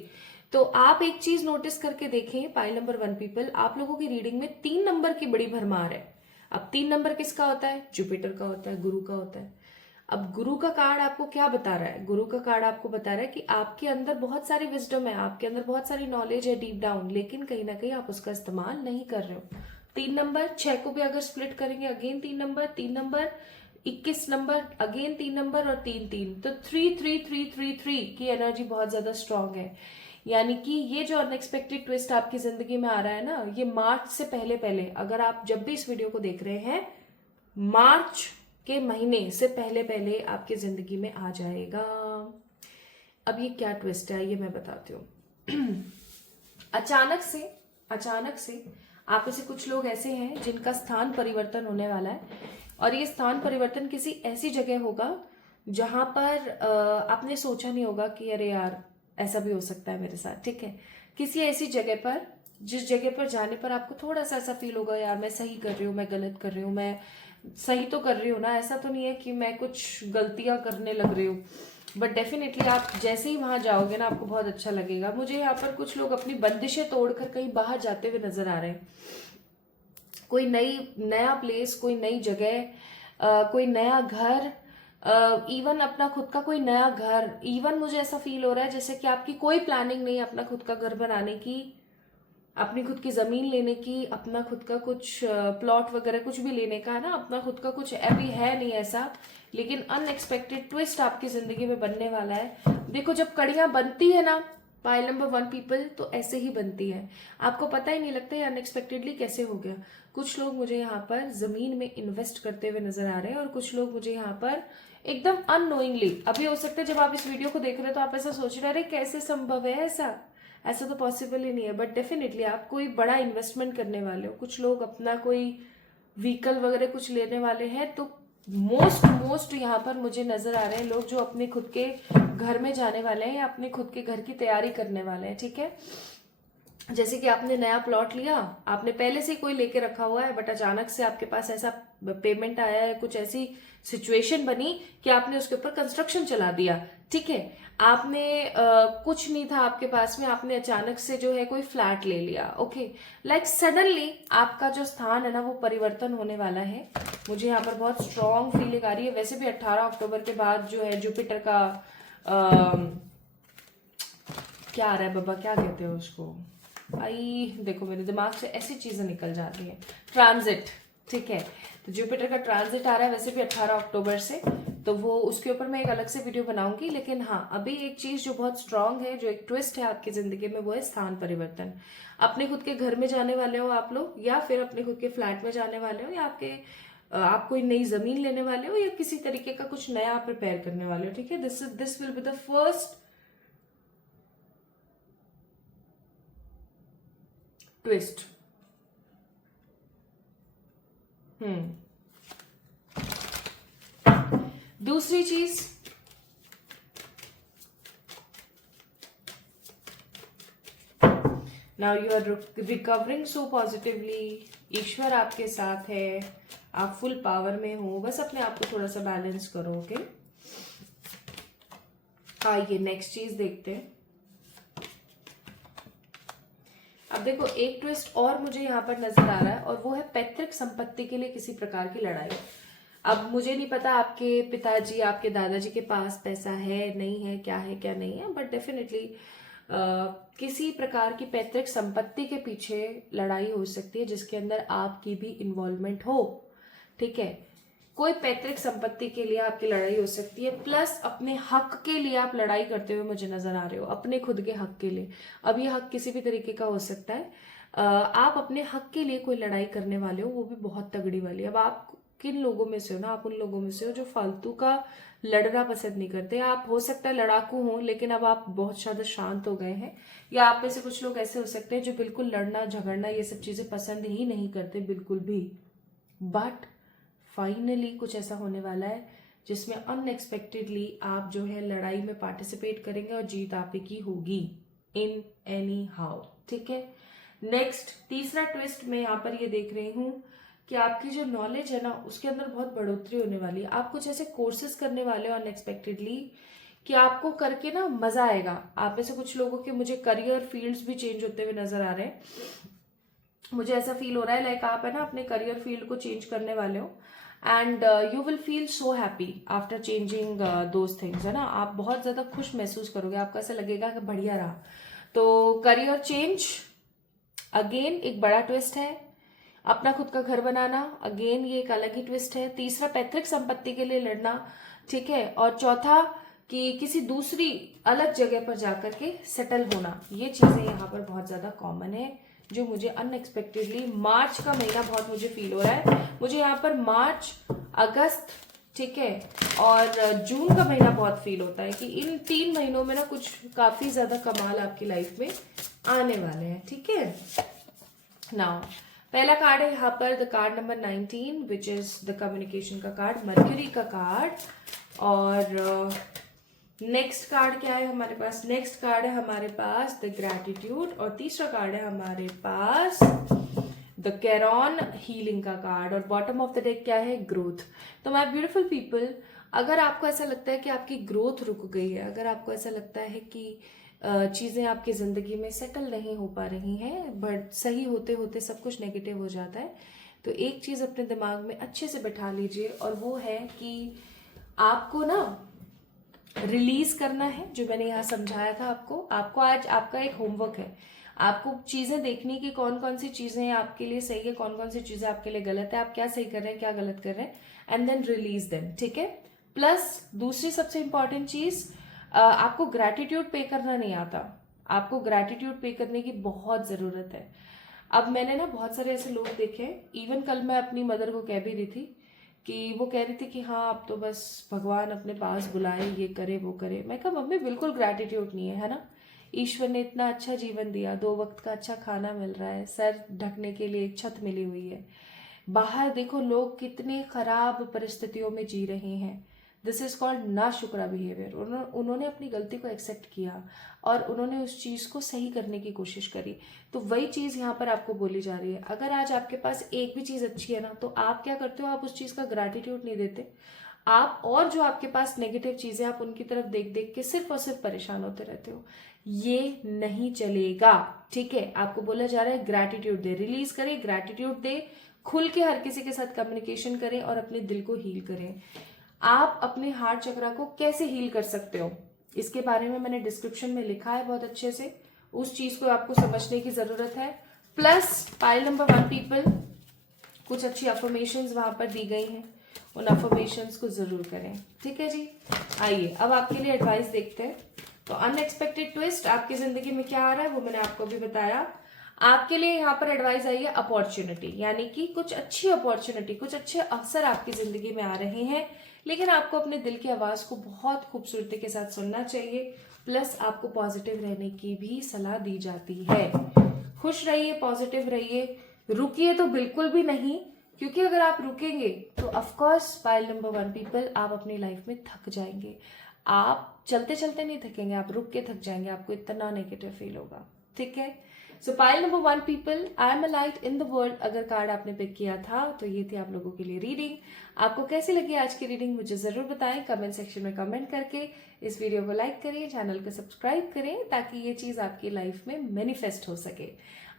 तो आप एक चीज नोटिस करके देखें पाइल नंबर 1 पीपल, आप लोगों की रीडिंग में 3 नंबर की बड़ी भरमार है। अब 3 नंबर किसका होता है? जुपिटर का होता है, गुरु का होता है। अब गुरु का कार्ड आपको क्या बता रहा है? गुरु का कार्ड आपको बता रहा है कि आपके अंदर बहुत सारी विजडम है, आपके अंदर बहुत सारी नॉलेज है डीप डाउन, लेकिन कहीं ना कहीं आप उसका इस्तेमाल नहीं कर रहे हो। 3 नंबर, 6 को भी अगर स्प्लिट करेंगे again 3 number, 3 number, 21 number, again 3 number और 3 तो 3 की एनर्जी बहुत ज्यादा स्ट्रांग है। यानी कि ये जो अनएक्सपेक्टेड ट्विस्ट आपकी जिंदगी में आ रहा है ना, ये मार्च से पहले पहले, अगर आप जब भी इस वीडियो को देख रहे हैं, मार्च के महीने से पहले पहले आपकी जिंदगी में आ जाएगा। अब ये क्या ट्विस्ट है ये मैं बताती हूँ। अचानक से आप में से कुछ लोग ऐसे हैं जिनका स्थान परिवर्तन होने वाला है, और ये स्थान परिवर्तन किसी ऐसी जगह होगा जहां पर आपने सोचा नहीं होगा कि अरे यार ऐसा भी हो सकता है मेरे साथ, ठीक है। किसी ऐसी जगह पर जिस जगह पर जाने पर आपको थोड़ा सा ऐसा फील होगा, यार मैं सही कर रही हूँ, मैं गलत कर रही हूँ, मैं सही तो कर रही हूँ ना, ऐसा तो नहीं है कि मैं कुछ गलतियां करने लग रही हूँ। बट डेफिनेटली आप जैसे ही वहां जाओगे ना आपको बहुत अच्छा लगेगा। मुझे यहाँ पर कुछ लोग अपनी बंदिशें तोड़कर कहीं बाहर जाते हुए नजर आ रहे हैं, कोई नया प्लेस, कोई नई जगह, कोई नया घर, इवन अपना खुद का कोई नया घर। इवन मुझे ऐसा फील हो रहा है जैसे कि आपकी कोई प्लानिंग नहीं अपना खुद का घर बनाने की, अपनी खुद की जमीन लेने की, अपना खुद का कुछ प्लॉट वगैरह कुछ भी लेने का है ना, अपना खुद का कुछ अभी है नहीं ऐसा, लेकिन अनएक्सपेक्टेड ट्विस्ट आपकी जिंदगी में बनने वाला है। देखो जब कड़ियां बनती है ना पाइल नंबर 1 पीपल, तो ऐसे ही बनती है, आपको पता ही नहीं लगता है अनएक्सपेक्टेडली कैसे हो गया। कुछ लोग मुझे यहाँ पर जमीन में इन्वेस्ट करते हुए नजर आ रहे हैं और कुछ लोग मुझे यहाँ पर एकदम अननोइंगली। अभी हो सकता है जब आप इस वीडियो को देख रहे हो तो आप ऐसा सोच रहे हैं अरे कैसे संभव है ऐसा, ऐसा तो पॉसिबल ही नहीं है। बट डेफिनेटली आप कोई बड़ा इन्वेस्टमेंट करने वाले हो, कुछ लोग अपना कोई व्हीकल वगैरह कुछ लेने वाले हैं, तो मोस्ट यहाँ पर मुझे नजर आ रहे हैं लोग जो अपने खुद के घर में जाने वाले हैं या अपने खुद के घर की तैयारी करने वाले हैं। ठीक है, जैसे कि आपने नया प्लॉट लिया, आपने पहले से कोई लेके रखा हुआ है, बट अचानक से आपके पास ऐसा पेमेंट आया है, कुछ ऐसी सिचुएशन बनी कि आपने उसके ऊपर कंस्ट्रक्शन चला दिया। ठीक है, आपने कुछ नहीं था आपके पास में, आपने अचानक से जो है कोई फ्लैट ले लिया। ओके, लाइक सडनली आपका जो स्थान है ना वो परिवर्तन होने वाला है। मुझे यहाँ पर बहुत स्ट्रॉन्ग फीलिंग आ रही है। वैसे भी 18 अक्टूबर के बाद जो है जुपिटर का क्या आ रहा है बाबा, क्या कहते हैं उसको, आई देखो मेरे दिमाग से ऐसी चीजें निकल जाती हैं, ट्रांजिट। ठीक है, तो जुपिटर का ट्रांजिट आ रहा है वैसे भी 18 अक्टूबर से, तो वो उसके ऊपर मैं एक अलग से वीडियो बनाऊंगी। लेकिन हाँ, अभी एक चीज जो बहुत स्ट्रांग है, जो एक ट्विस्ट है आपकी जिंदगी में, वो है स्थान परिवर्तन। अपने खुद के घर में जाने वाले हो आप लोग, या फिर अपने खुद के फ्लैट में जाने वाले हो, या आप कोई नई जमीन लेने वाले हो, या किसी तरीके का कुछ नया प्रिपेयर करने वाले हो। ठीक है, this will be the first twist. दूसरी चीज, now you are recovering so positively, ईश्वर आपके साथ है, आप फुल पावर में हो, बस अपने आप को थोड़ा सा बैलेंस करो। ओके, आइए नेक्स्ट चीज देखते हैं। अब देखो एक ट्विस्ट और मुझे यहाँ पर नजर आ रहा है, और वो है पैतृक संपत्ति के लिए किसी प्रकार की लड़ाई। अब मुझे नहीं पता आपके पिताजी, आपके दादाजी के पास पैसा है नहीं है, क्या नहीं है, बट डेफिनेटली किसी प्रकार की पैतृक संपत्ति के पीछे लड़ाई हो सकती है जिसके अंदर आपकी भी इन्वॉल्वमेंट हो। ठीक है, कोई पैतृक संपत्ति के लिए आपकी लड़ाई हो सकती है, प्लस अपने हक के लिए आप लड़ाई करते हुए मुझे नजर आ रहे हो, अपने खुद के हक के लिए। अब ये हक किसी भी तरीके का हो सकता है, आप अपने हक के लिए कोई लड़ाई करने वाले हो, वो भी बहुत तगड़ी वाली। अब आप किन लोगों में से हो ना, आप उन लोगों में से हो जो फालतू का लड़ना पसंद नहीं करते। आप हो सकता है लड़ाकू हो, लेकिन अब आप बहुत ज्यादा शांत हो गए हैं, या आप में से कुछ लोग ऐसे हो सकते हैं जो बिल्कुल लड़ना झगड़ना ये सब चीजें पसंद ही नहीं करते बिल्कुल भी। बट फाइनली कुछ ऐसा होने वाला है जिसमें अनएक्सपेक्टेडली आप जो है लड़ाई में पार्टिसिपेट करेंगे और जीत आप ही की होगी इन एनी हाउ। ठीक है, नेक्स्ट तीसरा ट्विस्ट मैं यहाँ पर ये देख रही हूँ कि आपकी जो नॉलेज है ना उसके अंदर बहुत बढ़ोतरी होने वाली है। आप कुछ ऐसे कोर्सेज करने वाले हो अनएक्सपेक्टेडली कि आपको करके ना मजा आएगा। आप में से कुछ लोगों के मुझे करियर फील्ड्स भी चेंज होते हुए नजर आ रहे हैं। मुझे ऐसा फील हो रहा है लाइक आप है ना अपने करियर फील्ड को चेंज करने वाले हो, and you will feel so happy after changing those things, है ना। आप बहुत ज्यादा खुश महसूस करोगे, आपको ऐसा लगेगा कि बढ़िया रहा। तो करियर चेंज अगेन एक बड़ा ट्विस्ट है। अपना खुद का घर बनाना अगेन ये एक अलग ही ट्विस्ट है। तीसरा पैतृक संपत्ति के लिए लड़ना, ठीक है। और चौथा कि किसी दूसरी अलग जगह पर जाकर के सेटल होना। ये चीजें यहाँ पर बहुत ज्यादा कॉमन है जो मुझे अनएक्सपेक्टेडली मार्च का महीना बहुत मुझे फील हो रहा है। मुझे यहाँ पर मार्च, अगस्त, ठीक है, और जून का महीना बहुत फील होता है कि इन 3 महीनों में ना कुछ काफी ज्यादा कमाल आपकी लाइफ में आने वाले हैं। ठीक है, नाउ पहला कार्ड है यहाँ पर the card number 19 which is the communication का कार्ड, मर्क्यूरी का कार्ड। और नेक्स्ट कार्ड क्या है हमारे पास? नेक्स्ट कार्ड है हमारे पास द ग्रैटिट्यूड, और तीसरा कार्ड है हमारे पास द कैरॉन हीलिंग का कार्ड, और बॉटम ऑफ द डेक क्या है? ग्रोथ। तो माय ब्यूटीफुल पीपल, अगर आपको ऐसा लगता है कि आपकी ग्रोथ रुक गई है, अगर आपको ऐसा लगता है कि चीजें आपकी जिंदगी में सेटल नहीं हो पा रही हैं, बट सही होते होते सब कुछ नेगेटिव हो जाता है, तो एक चीज अपने दिमाग में अच्छे से बैठा लीजिए, और वो है कि आपको ना रिलीज करना है। जो मैंने यहाँ समझाया था आपको आज आपका एक होमवर्क है। आपको चीजें देखनी कि कौन कौन सी चीजें आपके लिए सही है, कौन कौन सी चीजें आपके लिए गलत है, आप क्या सही कर रहे हैं, क्या गलत कर रहे हैं, एंड देन रिलीज देम। ठीक है। प्लस दूसरी सबसे इंपॉर्टेंट चीज, आपको ग्रैटिट्यूड पे करना नहीं आता, आपको ग्रैटिट्यूड पे करने की बहुत जरूरत है। अब मैंने ना बहुत सारे ऐसे लोग देखे हैं, इवन कल मैं अपनी मदर को कह भी रही थी कि वो कह रही थी कि हाँ अब तो बस भगवान अपने पास बुलाए, ये करे वो करे। मैं कहा मम्मी बिल्कुल ग्रैटिट्यूड नहीं है ना, ईश्वर ने इतना अच्छा जीवन दिया, 2 वक्त का अच्छा खाना मिल रहा है, सर ढकने के लिए एक छत मिली हुई है। बाहर देखो लोग कितने खराब परिस्थितियों में जी रहे हैं। दिस इज कॉल्ड ना शुक्रा बिहेवियर। उन्होंने अपनी गलती को एक्सेप्ट किया और उन्होंने उस चीज को सही करने की कोशिश करी। तो वही चीज यहाँ पर आपको बोली जा रही है। अगर आज आपके पास एक भी चीज अच्छी है ना, तो आप क्या करते हो, आप उस चीज का ग्रैटिट्यूड नहीं देते। आप और जो आपके पास नेगेटिव चीजें, आप उनकी तरफ देख देख के सिर्फ और सिर्फ परेशान होते रहते हो। ये नहीं चलेगा, ठीक है। आपको बोला जा रहा है ग्रैटिट्यूड दे, रिलीज करें, ग्रैटिट्यूड दे, खुल के हर किसी के साथ कम्युनिकेशन करें और अपने दिल को हील करें। आप अपने हार्ट चक्रा को कैसे हील कर सकते हो, इसके बारे में मैंने डिस्क्रिप्शन में लिखा है बहुत अच्छे से। उस चीज को आपको समझने की जरूरत है। प्लस पाइल नंबर 1 पीपल, कुछ अच्छी अफर्मेशंस वहां पर दी गई हैं, उन अफर्मेशंस को जरूर करें, ठीक है जी। आइए अब आपके लिए एडवाइस देखते हैं। तो अनएक्सपेक्टेड ट्विस्ट आपकी जिंदगी में क्या आ रहा है वो मैंने आपको भी बताया। आपके लिए यहाँ पर एडवाइस आई है अपॉर्चुनिटी, यानी कि कुछ अच्छी अपॉर्चुनिटी, कुछ अच्छे अवसर आपकी जिंदगी में आ रहे हैं, लेकिन आपको अपने दिल की आवाज को बहुत खूबसूरती के साथ सुनना चाहिए। प्लस आपको पॉजिटिव रहने की भी सलाह दी जाती है। खुश रहिए, पॉजिटिव रहिए, रुकिए तो बिल्कुल भी नहीं, क्योंकि अगर आप रुकेंगे तो ऑफकोर्स पाइल नंबर 1 पीपल आप अपनी लाइफ में थक जाएंगे। आप चलते चलते नहीं थकेंगे, आप रुक के थक जाएंगे, आपको इतना नेगेटिव फील होगा, ठीक है। सो pile number 1 people, I am a light in the world अगर कार्ड आपने पिक किया था तो ये थी आप लोगों के लिए रीडिंग। आपको कैसी लगी आज की रीडिंग मुझे जरूर बताएं कमेंट सेक्शन में कमेंट करके। इस वीडियो को लाइक करें, चैनल को सब्सक्राइब करें, ताकि ये चीज आपकी लाइफ में मैनिफेस्ट हो सके।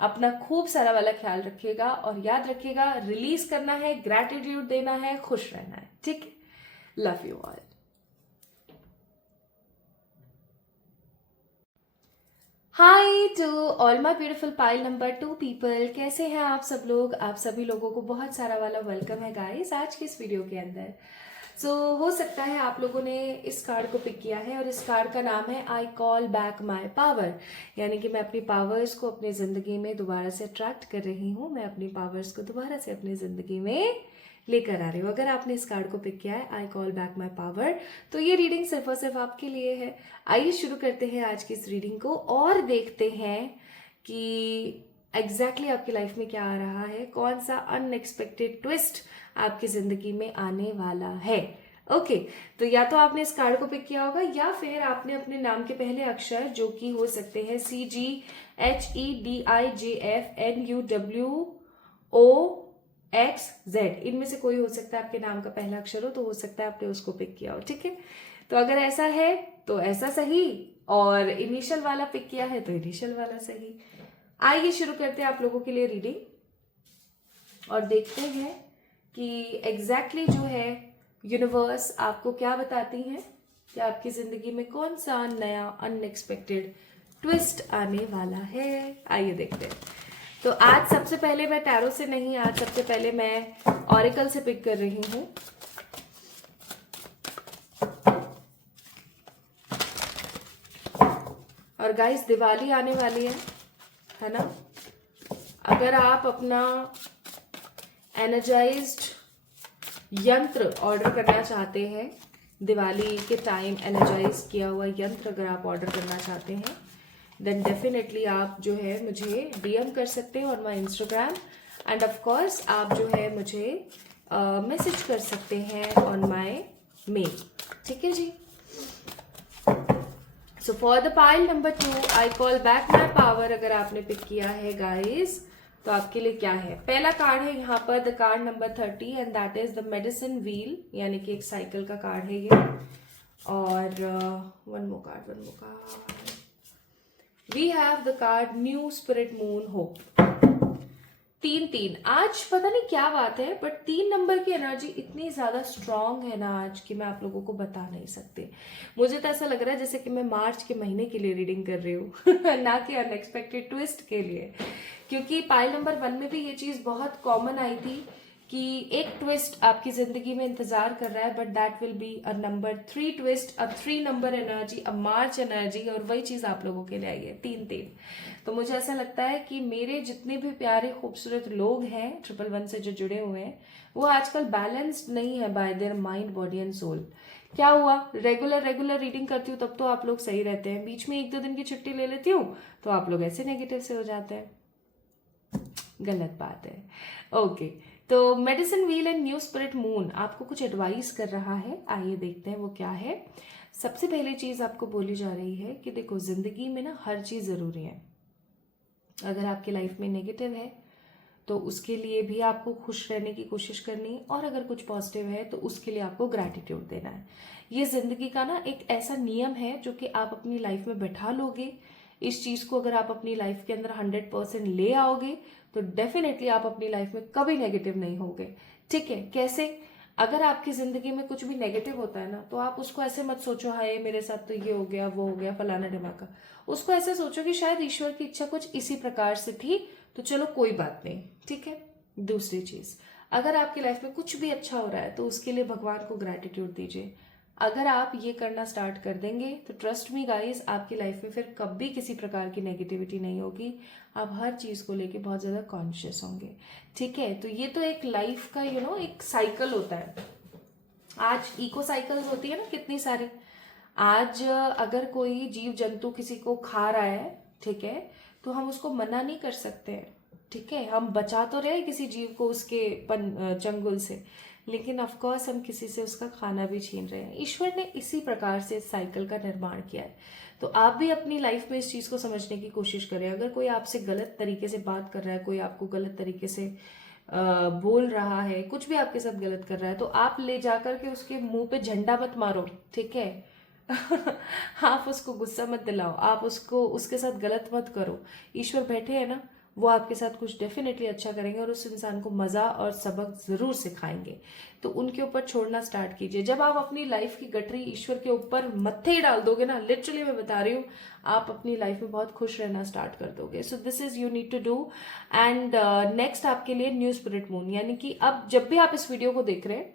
अपना खूब सारा वाला ख्याल रखिएगा और याद रखिएगा रिलीज करना है, ग्रैटिट्यूड देना है, खुश रहना है, ठीक है। Love you all. Hi to all my beautiful pile number 2 people, कैसे हैं आप सब लोग। आप सभी लोगों को बहुत सारा वाला वेलकम है गाइस आज की इस वीडियो के अंदर। हो सकता है आप लोगों ने इस कार्ड को पिक किया है और इस कार्ड का नाम है आई कॉल बैक माई पावर, यानी कि मैं अपनी पावर्स को अपनी जिंदगी में दोबारा से अट्रैक्ट कर रही हूँ, मैं अपनी पावर्स को दोबारा से अपनी जिंदगी में लेकर आ रही हूँ। अगर आपने इस कार्ड को पिक किया है आई कॉल बैक माई पावर, तो ये रीडिंग सिर्फ और सिर्फ आपके लिए है। आइए शुरू करते हैं आज की इस रीडिंग को और देखते हैं कि एग्जैक्टली आपकी लाइफ में क्या आ रहा है, कौन सा अनएक्सपेक्टेड ट्विस्ट आपकी जिंदगी में आने वाला है। ओके, तो या तो आपने इस कार्ड को पिक किया होगा या फिर आपने अपने नाम के पहले अक्षर, जो कि हो सकते हैं CGHEDIJFNUWOXZ, इनमें से कोई हो सकता है आपके नाम का पहला अक्षर हो, तो हो सकता है आपने उसको पिक किया हो, ठीक है। तो अगर ऐसा है तो ऐसा सही, और इनिशियल वाला पिक किया है तो इनिशियल वाला सही। आइए शुरू करते हैं आप लोगों के लिए रीडिंग और देखते हैं कि एग्जैक्टली जो है यूनिवर्स आपको क्या बताती है कि आपकी जिंदगी में कौन सा नया अनएक्सपेक्टेड ट्विस्ट आने वाला है। आइए देखते हैं। तो आज सबसे पहले मैं टैरो से नहीं, आज सबसे पहले मैं ऑरिकल से पिक कर रही हूँ। और गाइस दिवाली आने वाली है ना। अगर आप अपना एनर्जाइज्ड यंत्र ऑर्डर करना चाहते हैं, दिवाली के टाइम एनर्जाइज किया हुआ यंत्र अगर आप ऑर्डर करना चाहते हैं, देन डेफिनेटली आप जो है मुझे डीएम कर सकते हैं on my Instagram, end of course आप जो है मुझे मैसेज कर सकते हैं ऑन माय मेल, ठीक है जी। So for the pile number 2 I call back my power, अगर आपने पिक किया है गाइस तो आपके लिए क्या है। पहला कार्ड है यहाँ पर the card number 30 and that is the medicine wheel, यानी कि एक साइकिल का कार्ड है ये। और one more card we have the card new spirit moon hope. 3-3, आज पता नहीं क्या बात है बट 3 नंबर की एनर्जी इतनी ज्यादा स्ट्रांग है ना आज कि मैं आप लोगों को बता नहीं सकती। मुझे तो ऐसा लग रहा है जैसे कि मैं मार्च के महीने के लिए रीडिंग कर रही हूँ ना कि अनएक्सपेक्टेड ट्विस्ट के लिए, क्योंकि पाइल नंबर 1 में भी ये चीज बहुत कॉमन आई थी कि एक ट्विस्ट आपकी जिंदगी में इंतजार कर रहा है, but that will be a number 3 twist, a 3 number energy, a March energy, और वही चीज आप लोगों के लिए आई है 3-3। तो मुझे ऐसा लगता है कि मेरे जितने भी प्यारे खूबसूरत लोग हैं 111 से जो जुड़े हुए हैं, वो आजकल बैलेंस्ड नहीं है by their mind, body and soul. क्या हुआ, रेगुलर रीडिंग करती हूँ तब तो आप लोग सही रहते हैं, बीच में 1-2 दिन की छुट्टी ले लेती हूँ तो आप लोग ऐसे नेगेटिव से हो जाते हैं। गलत बात है। ओके, तो medicine wheel and new spirit moon आपको कुछ एडवाइस कर रहा है, आइए देखते हैं वो क्या है। सबसे पहली चीज आपको बोली जा रही है कि देखो, जिंदगी में ना हर चीज जरूरी है। अगर आपकी लाइफ में नेगेटिव है तो उसके लिए भी आपको खुश रहने की कोशिश करनी है, और अगर कुछ पॉजिटिव है तो उसके लिए आपको ग्रैटिट्यूड देना है। ये जिंदगी का ना एक ऐसा नियम है जो कि आप अपनी लाइफ में बैठा लोगे। इस चीज को अगर आप अपनी लाइफ के अंदर 100% ले आओगे तो डेफिनेटली आप अपनी लाइफ में कभी नेगेटिव नहीं होगे। ठीक है, कैसे? अगर आपकी जिंदगी में कुछ भी नेगेटिव होता है ना, तो आप उसको ऐसे मत सोचो हाय मेरे साथ तो ये हो गया वो हो गया फलाना ढिमाका। उसको ऐसे सोचो कि शायद ईश्वर की इच्छा कुछ इसी प्रकार से थी, तो चलो कोई बात नहीं। ठीक है। दूसरी चीज, अगर आपकी लाइफ में कुछ भी अच्छा हो रहा है तो उसके लिए भगवान को ग्रैटिट्यूड दीजिए। अगर आप ये करना स्टार्ट कर देंगे तो ट्रस्ट मी गाइस, आपकी लाइफ में फिर कभी किसी प्रकार की नेगेटिविटी नहीं होगी। आप हर चीज को लेके बहुत ज्यादा कॉन्शियस होंगे। ठीक है, तो ये तो एक लाइफ का एक साइकिल होता है। आज इको साइकिल्स होती है ना कितनी सारी। आज अगर कोई जीव जंतु किसी को खा रहा है, ठीक है, तो हम उसको मना नहीं कर सकते हैं। ठीक है, हम बचा तो रहे किसी जीव को उसके चंगुल से, लेकिन ऑफ कोर्स हम किसी से उसका खाना भी छीन रहे हैं। ईश्वर ने इसी प्रकार से इस साइकिल का निर्माण किया है। तो आप भी अपनी लाइफ में इस चीज को समझने की कोशिश करें। अगर कोई आपसे गलत तरीके से बात कर रहा है, कोई आपको गलत तरीके से बोल रहा है, कुछ भी आपके साथ गलत कर रहा है, तो आप ले जाकर के उसके मुंह पे झंडा मत मारो। ठीक है आप उसको गुस्सा मत दिलाओ, आप उसको उसके साथ गलत मत करो। ईश्वर बैठे हैं ना, वो आपके साथ कुछ डेफिनेटली अच्छा करेंगे और उस इंसान को मजा और सबक जरूर सिखाएंगे। तो उनके ऊपर छोड़ना स्टार्ट कीजिए। जब आप अपनी लाइफ की गठरी ईश्वर के ऊपर मत्थे ही डाल दोगे ना, लिटरली मैं बता रही हूँ, आप अपनी लाइफ में बहुत खुश रहना स्टार्ट कर दोगे। So this is you need to do. And next आपके लिए न्यू स्पिरिट मून, यानी कि अब जब भी आप इस वीडियो को देख रहे हैं,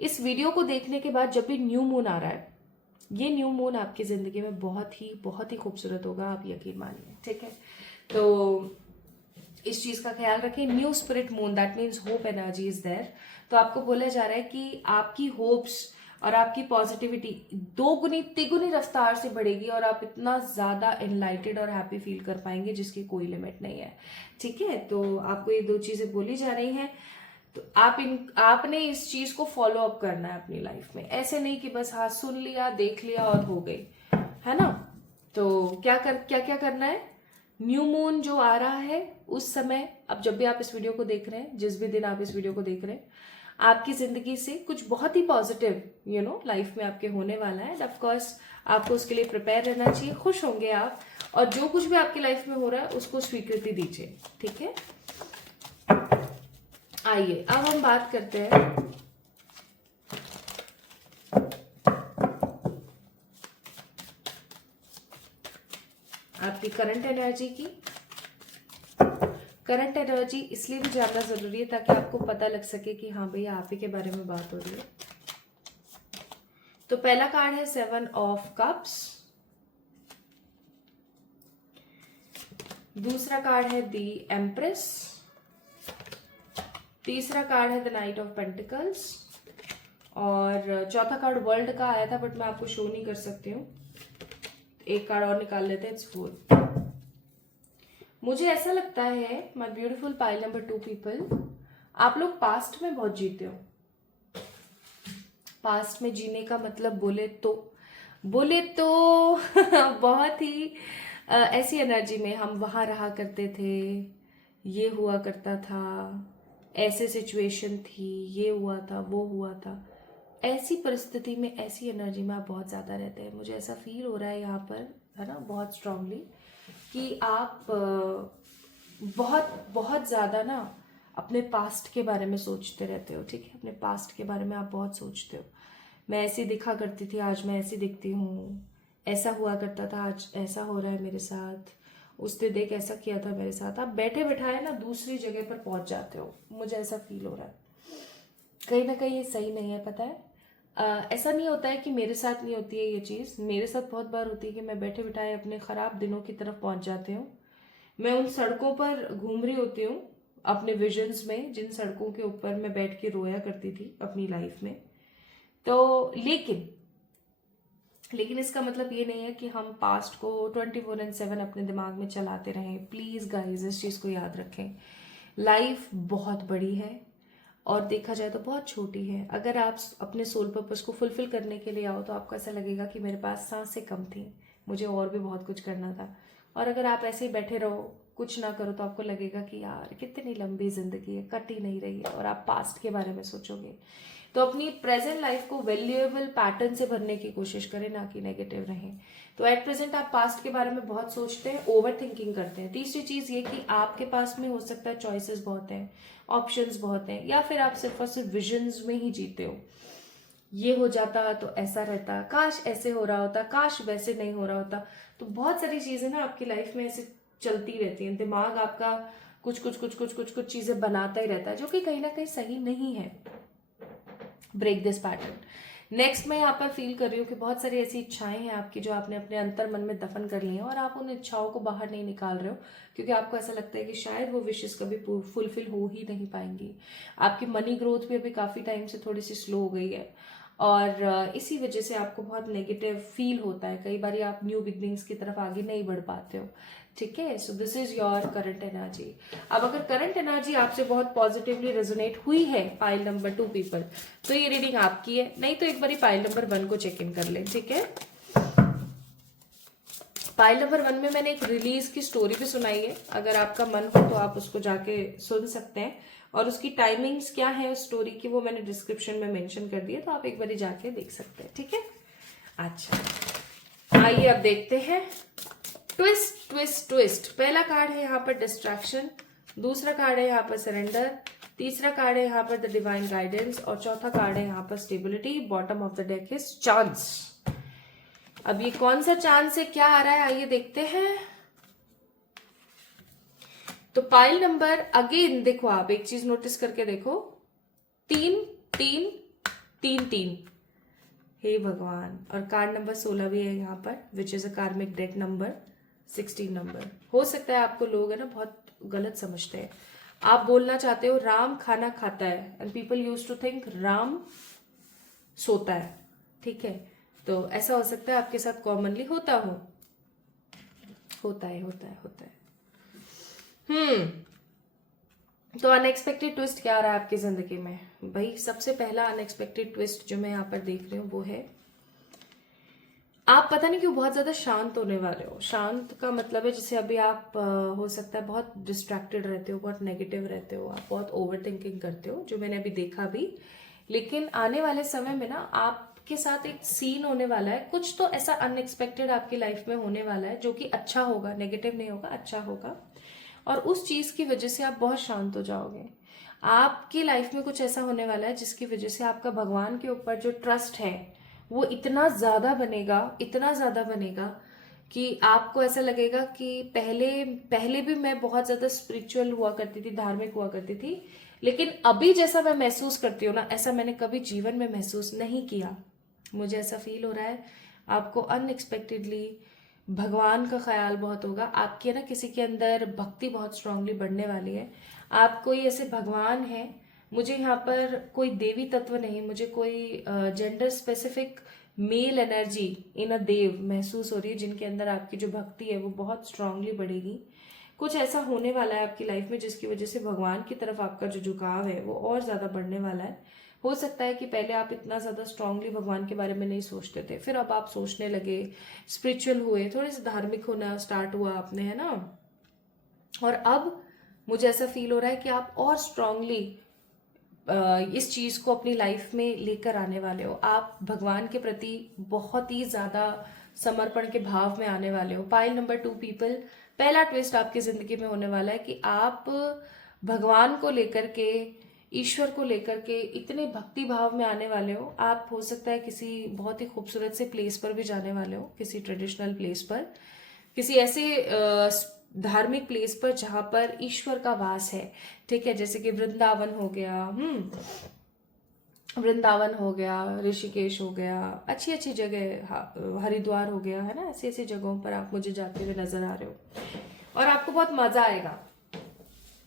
इस वीडियो को देखने के बाद जब भी न्यू मून आ रहा है, ये न्यू मून आपकी जिंदगी में बहुत ही खूबसूरत होगा, आप यकीन मानिए। ठीक है, तो इस चीज का ख्याल रखें। New spirit moon that means hope energy is there. तो आपको बोला जा रहा है कि आपकी होप्स और आपकी पॉजिटिविटी 2 गुनी 3 गुनी रफ्तार से बढ़ेगी और आप इतना ज्यादा एनलाइटेड और हैप्पी फील कर पाएंगे जिसकी कोई लिमिट नहीं है। ठीक है, तो आपको ये 2 चीजें बोली जा रही हैं। तो आपने इस चीज को फॉलो अप करना है अपनी लाइफ में। ऐसे नहीं कि बस हाँ सुन लिया देख लिया और हो गई, है ना। तो क्या क्या करना है। न्यू मून जो आ रहा है उस समय, अब जब भी आप इस वीडियो को देख रहे हैं, जिस भी दिन आप इस वीडियो को देख रहे हैं, आपकी जिंदगी से कुछ बहुत ही पॉजिटिव लाइफ में आपके होने वाला है। ऑफ कोर्स आपको उसके लिए प्रिपेयर रहना चाहिए, खुश होंगे आप, और जो कुछ भी आपकी लाइफ में हो रहा है उसको स्वीकृति दीजिए। ठीक है, आइए अब हम बात करते हैं आपकी करंट एनर्जी की। करंट एनर्जी इसलिए भी जानना जरूरी है ताकि आपको पता लग सके कि हाँ भैया आप ही के बारे में बात हो रही है। तो पहला कार्ड है 7 ऑफ कप्स, दूसरा कार्ड है दी एम्प्रेस, तीसरा कार्ड है द नाइट ऑफ पेंटिकल्स, और चौथा कार्ड वर्ल्ड का आया था बट मैं आपको शो नहीं कर सकती हूँ। एक कार्ड और निकाल लेते हैं, इट्स 4। मुझे ऐसा लगता है my beautiful pile number 2 people, आप लोग पास्ट में बहुत जीते हो। पास्ट में जीने का मतलब बोले तो बहुत ही ऐसी एनर्जी में हम वहां रहा करते थे, ये हुआ करता था, ऐसे सिचुएशन थी, ये हुआ था वो हुआ था, ऐसी परिस्थिति में ऐसी एनर्जी में आप बहुत ज्यादा रहते हैं। मुझे ऐसा फील हो रहा है यहाँ पर, है ना, बहुत स्ट्रांगली कि आप बहुत बहुत ज्यादा ना अपने पास्ट के बारे में सोचते रहते हो। ठीक है, अपने पास्ट के बारे में आप बहुत सोचते हो। मैं ऐसी दिखा करती थी, आज मैं ऐसी दिखती हूँ, ऐसा हुआ करता था, आज ऐसा हो रहा है मेरे साथ, उसने देख ऐसा किया था मेरे साथ। आप बैठे बैठाए ना दूसरी जगह पर पहुंच जाते हो, मुझे ऐसा फील हो रहा है। कहीं ना कहीं ये सही नहीं है, पता है। ऐसा नहीं होता है कि मेरे साथ नहीं होती है ये चीज़, मेरे साथ बहुत बार होती है कि मैं बैठे बिठाए अपने ख़राब दिनों की तरफ पहुंच जाती हूँ। मैं उन सड़कों पर घूम रही होती हूँ अपने विजन्स में, जिन सड़कों के ऊपर मैं बैठ के रोया करती थी अपनी लाइफ में। तो लेकिन इसका मतलब ये नहीं है कि हम पास्ट को 24/7 अपने दिमाग में चलाते रहें। प्लीज़ गाइस, इस चीज़ को याद रखें, लाइफ बहुत बड़ी है और देखा जाए तो बहुत छोटी है। अगर आप अपने सोल पर्पस को फुलफिल करने के लिए आओ तो आपको ऐसा लगेगा कि मेरे पास सांसें कम थी, मुझे और भी बहुत कुछ करना था। और अगर आप ऐसे ही बैठे रहो, कुछ ना करो, तो आपको लगेगा कि यार कितनी लंबी जिंदगी है, कट ही नहीं रही है, और आप पास्ट के बारे में सोचोगे। तो अपनी प्रेजेंट लाइफ को वैल्यूएबल पैटर्न से भरने की कोशिश करें, ना कि नेगेटिव रहें। तो एट प्रेजेंट आप पास्ट के बारे में बहुत सोचते हैं, ओवर थिंकिंग करते हैं। तीसरी चीज ये कि आपके पास में हो सकता है चॉइसेस बहुत हैं, ऑप्शंस बहुत हैं, या फिर आप सिर्फ और सिर्फ विजन्स में ही जीते हो। ये हो जाता तो ऐसा रहता, काश ऐसे हो रहा होता, काश वैसे नहीं हो रहा होता। तो बहुत सारी चीजें ना आपकी लाइफ में ऐसे चलती रहती हैं, दिमाग आपका कुछ कुछ कुछ कुछ कुछ कुछ चीजें बनाता ही रहता है, जो कि कहीं ना कहीं सही नहीं है। Break this pattern. नेक्स्ट मैं यहाँ पर फील कर रही हूँ कि बहुत सारी ऐसी इच्छाएं हैं आपकी जो आपने अपने अंतर मन में दफन कर ली हैं, और आप उन इच्छाओं को बाहर नहीं निकाल रहे हो, क्योंकि आपको ऐसा लगता है कि शायद वो विशेष कभी फुलफिल हो ही नहीं पाएंगी। आपकी मनी ग्रोथ भी अभी काफी टाइम से थोड़ी सी स्लो हो गई है, और इसी वजह से आपको बहुत नेगेटिव फील होता है। कई बार आप न्यू बिगनिंग्स की तरफ आगे नहीं बढ़ पाते हो। ठीक है, सो this is your current energy. अब अगर करंट एनर्जी आपसे बहुत पॉजिटिवली रेजोनेट हुई है पाइल नंबर 2 पीपल, तो ये रीडिंग आपकी है। नहीं तो एक बार पाइल नंबर 1 को चेक इन कर लें। ठीक है, पाइल नंबर 1 में मैंने एक रिलीज की स्टोरी भी सुनाई है, अगर आपका मन हो तो आप उसको जाके सुन सकते हैं, और उसकी टाइमिंग्स क्या है उस स्टोरी की वो मैंने डिस्क्रिप्शन में मेंशन कर दी है, तो आप एक बार जाके देख सकते हैं। ठीक है, अच्छा आइए अब देखते हैं। Twist twist twist. पहला कार्ड है यहाँ पर डिस्ट्रैक्शन, दूसरा कार्ड है यहाँ पर सरेंडर, तीसरा कार्ड है यहाँ पर द डिवाइन गाइडेंस, और चौथा कार्ड है यहाँ पर stability. Bottom of the deck is chance. अब ये कौन सा चांस है, क्या आ रहा है, आइए देखते हैं। तो पाइल नंबर अगेन देखो, आप एक चीज नोटिस करके देखो, 3 3 3 3। हे भगवान, और कार्ड नंबर 16 भी है यहाँ पर, विच इज अ कार्मिक डेक नंबर 16 नंबर। हो सकता है आपको लोग है ना बहुत गलत समझते हैं। आप बोलना चाहते हो राम खाना खाता है, and people use to think Ram सोता है। ठीक है, तो ऐसा हो सकता है आपके साथ कॉमनली होता है होता है। तो अनएक्सपेक्टेड ट्विस्ट क्या आ रहा है आपकी जिंदगी में भाई? सबसे पहला अनएक्सपेक्टेड ट्विस्ट जो मैं यहाँ पर देख रही हूँ वो है, आप पता नहीं क्यों बहुत ज्यादा शांत होने वाले हो। शांत का मतलब है जैसे अभी आप हो सकता है बहुत डिस्ट्रैक्टेड रहते हो, बहुत नेगेटिव रहते हो, आप बहुत ओवर थिंकिंग करते हो, जो मैंने अभी देखा भी। लेकिन आने वाले समय में ना आपके साथ एक सीन होने वाला है, कुछ तो ऐसा अनएक्सपेक्टेड आपकी लाइफ में होने वाला है जो कि अच्छा होगा, नेगेटिव नहीं होगा, अच्छा होगा। और उस चीज की वजह से आप बहुत शांत हो जाओगे। आपकी लाइफ में कुछ ऐसा होने वाला है जिसकी वजह से आपका भगवान के ऊपर जो ट्रस्ट है वो इतना ज्यादा बनेगा, इतना ज्यादा बनेगा कि आपको ऐसा लगेगा कि पहले पहले भी मैं बहुत ज्यादा स्पिरिचुअल हुआ करती थी, धार्मिक हुआ करती थी, लेकिन अभी जैसा मैं महसूस करती हूँ ना, ऐसा मैंने कभी जीवन में महसूस नहीं किया। मुझे ऐसा फील हो रहा है आपको अनएक्सपेक्टेडली भगवान का ख्याल बहुत होगा। आपके ना किसी के अंदर भक्ति बहुत स्ट्रांगली बढ़ने वाली है। आप कोई ऐसे भगवान है, मुझे यहाँ पर कोई देवी तत्व नहीं, मुझे कोई gender specific male energy in a देव महसूस हो रही है, जिनके अंदर आपकी जो भक्ति है वो बहुत स्ट्रांगली बढ़ेगी। कुछ ऐसा होने वाला है आपकी लाइफ में जिसकी वजह से भगवान की तरफ आपका जो झुकाव है वो और ज्यादा बढ़ने वाला है। हो सकता है कि पहले आप इतना ज्यादा स्ट्रांगली भगवान के बारे में नहीं सोचते थे, फिर अब आप सोचने लगे, स्पिरिचुअल हुए, थोड़े से धार्मिक होना स्टार्ट हुआ आपने, है ना। और अब मुझे ऐसा फील हो रहा है कि आप और स्ट्रांगली इस चीज को अपनी लाइफ में लेकर आने वाले हो। आप भगवान के प्रति बहुत ही ज्यादा समर्पण के भाव में आने वाले हो। पाइल नंबर 2 पीपल, पहला ट्विस्ट आपकी जिंदगी में होने वाला है कि आप भगवान को लेकर के, ईश्वर को लेकर के इतने भक्ति भाव में आने वाले हो। आप हो सकता है किसी बहुत ही खूबसूरत से प्लेस पर भी जाने वाले हो, किसी ट्रेडिशनल प्लेस पर, किसी ऐसे धार्मिक प्लेस पर जहां पर ईश्वर का वास है। ठीक है, जैसे कि वृंदावन हो गया, वृंदावन हो गया, ऋषिकेश हो गया, अच्छी अच्छी जगह, हरिद्वार हो गया, है ना, ऐसी ऐसी जगहों पर आप मुझे जाते हुए नजर आ रहे हो और आपको बहुत मजा आएगा।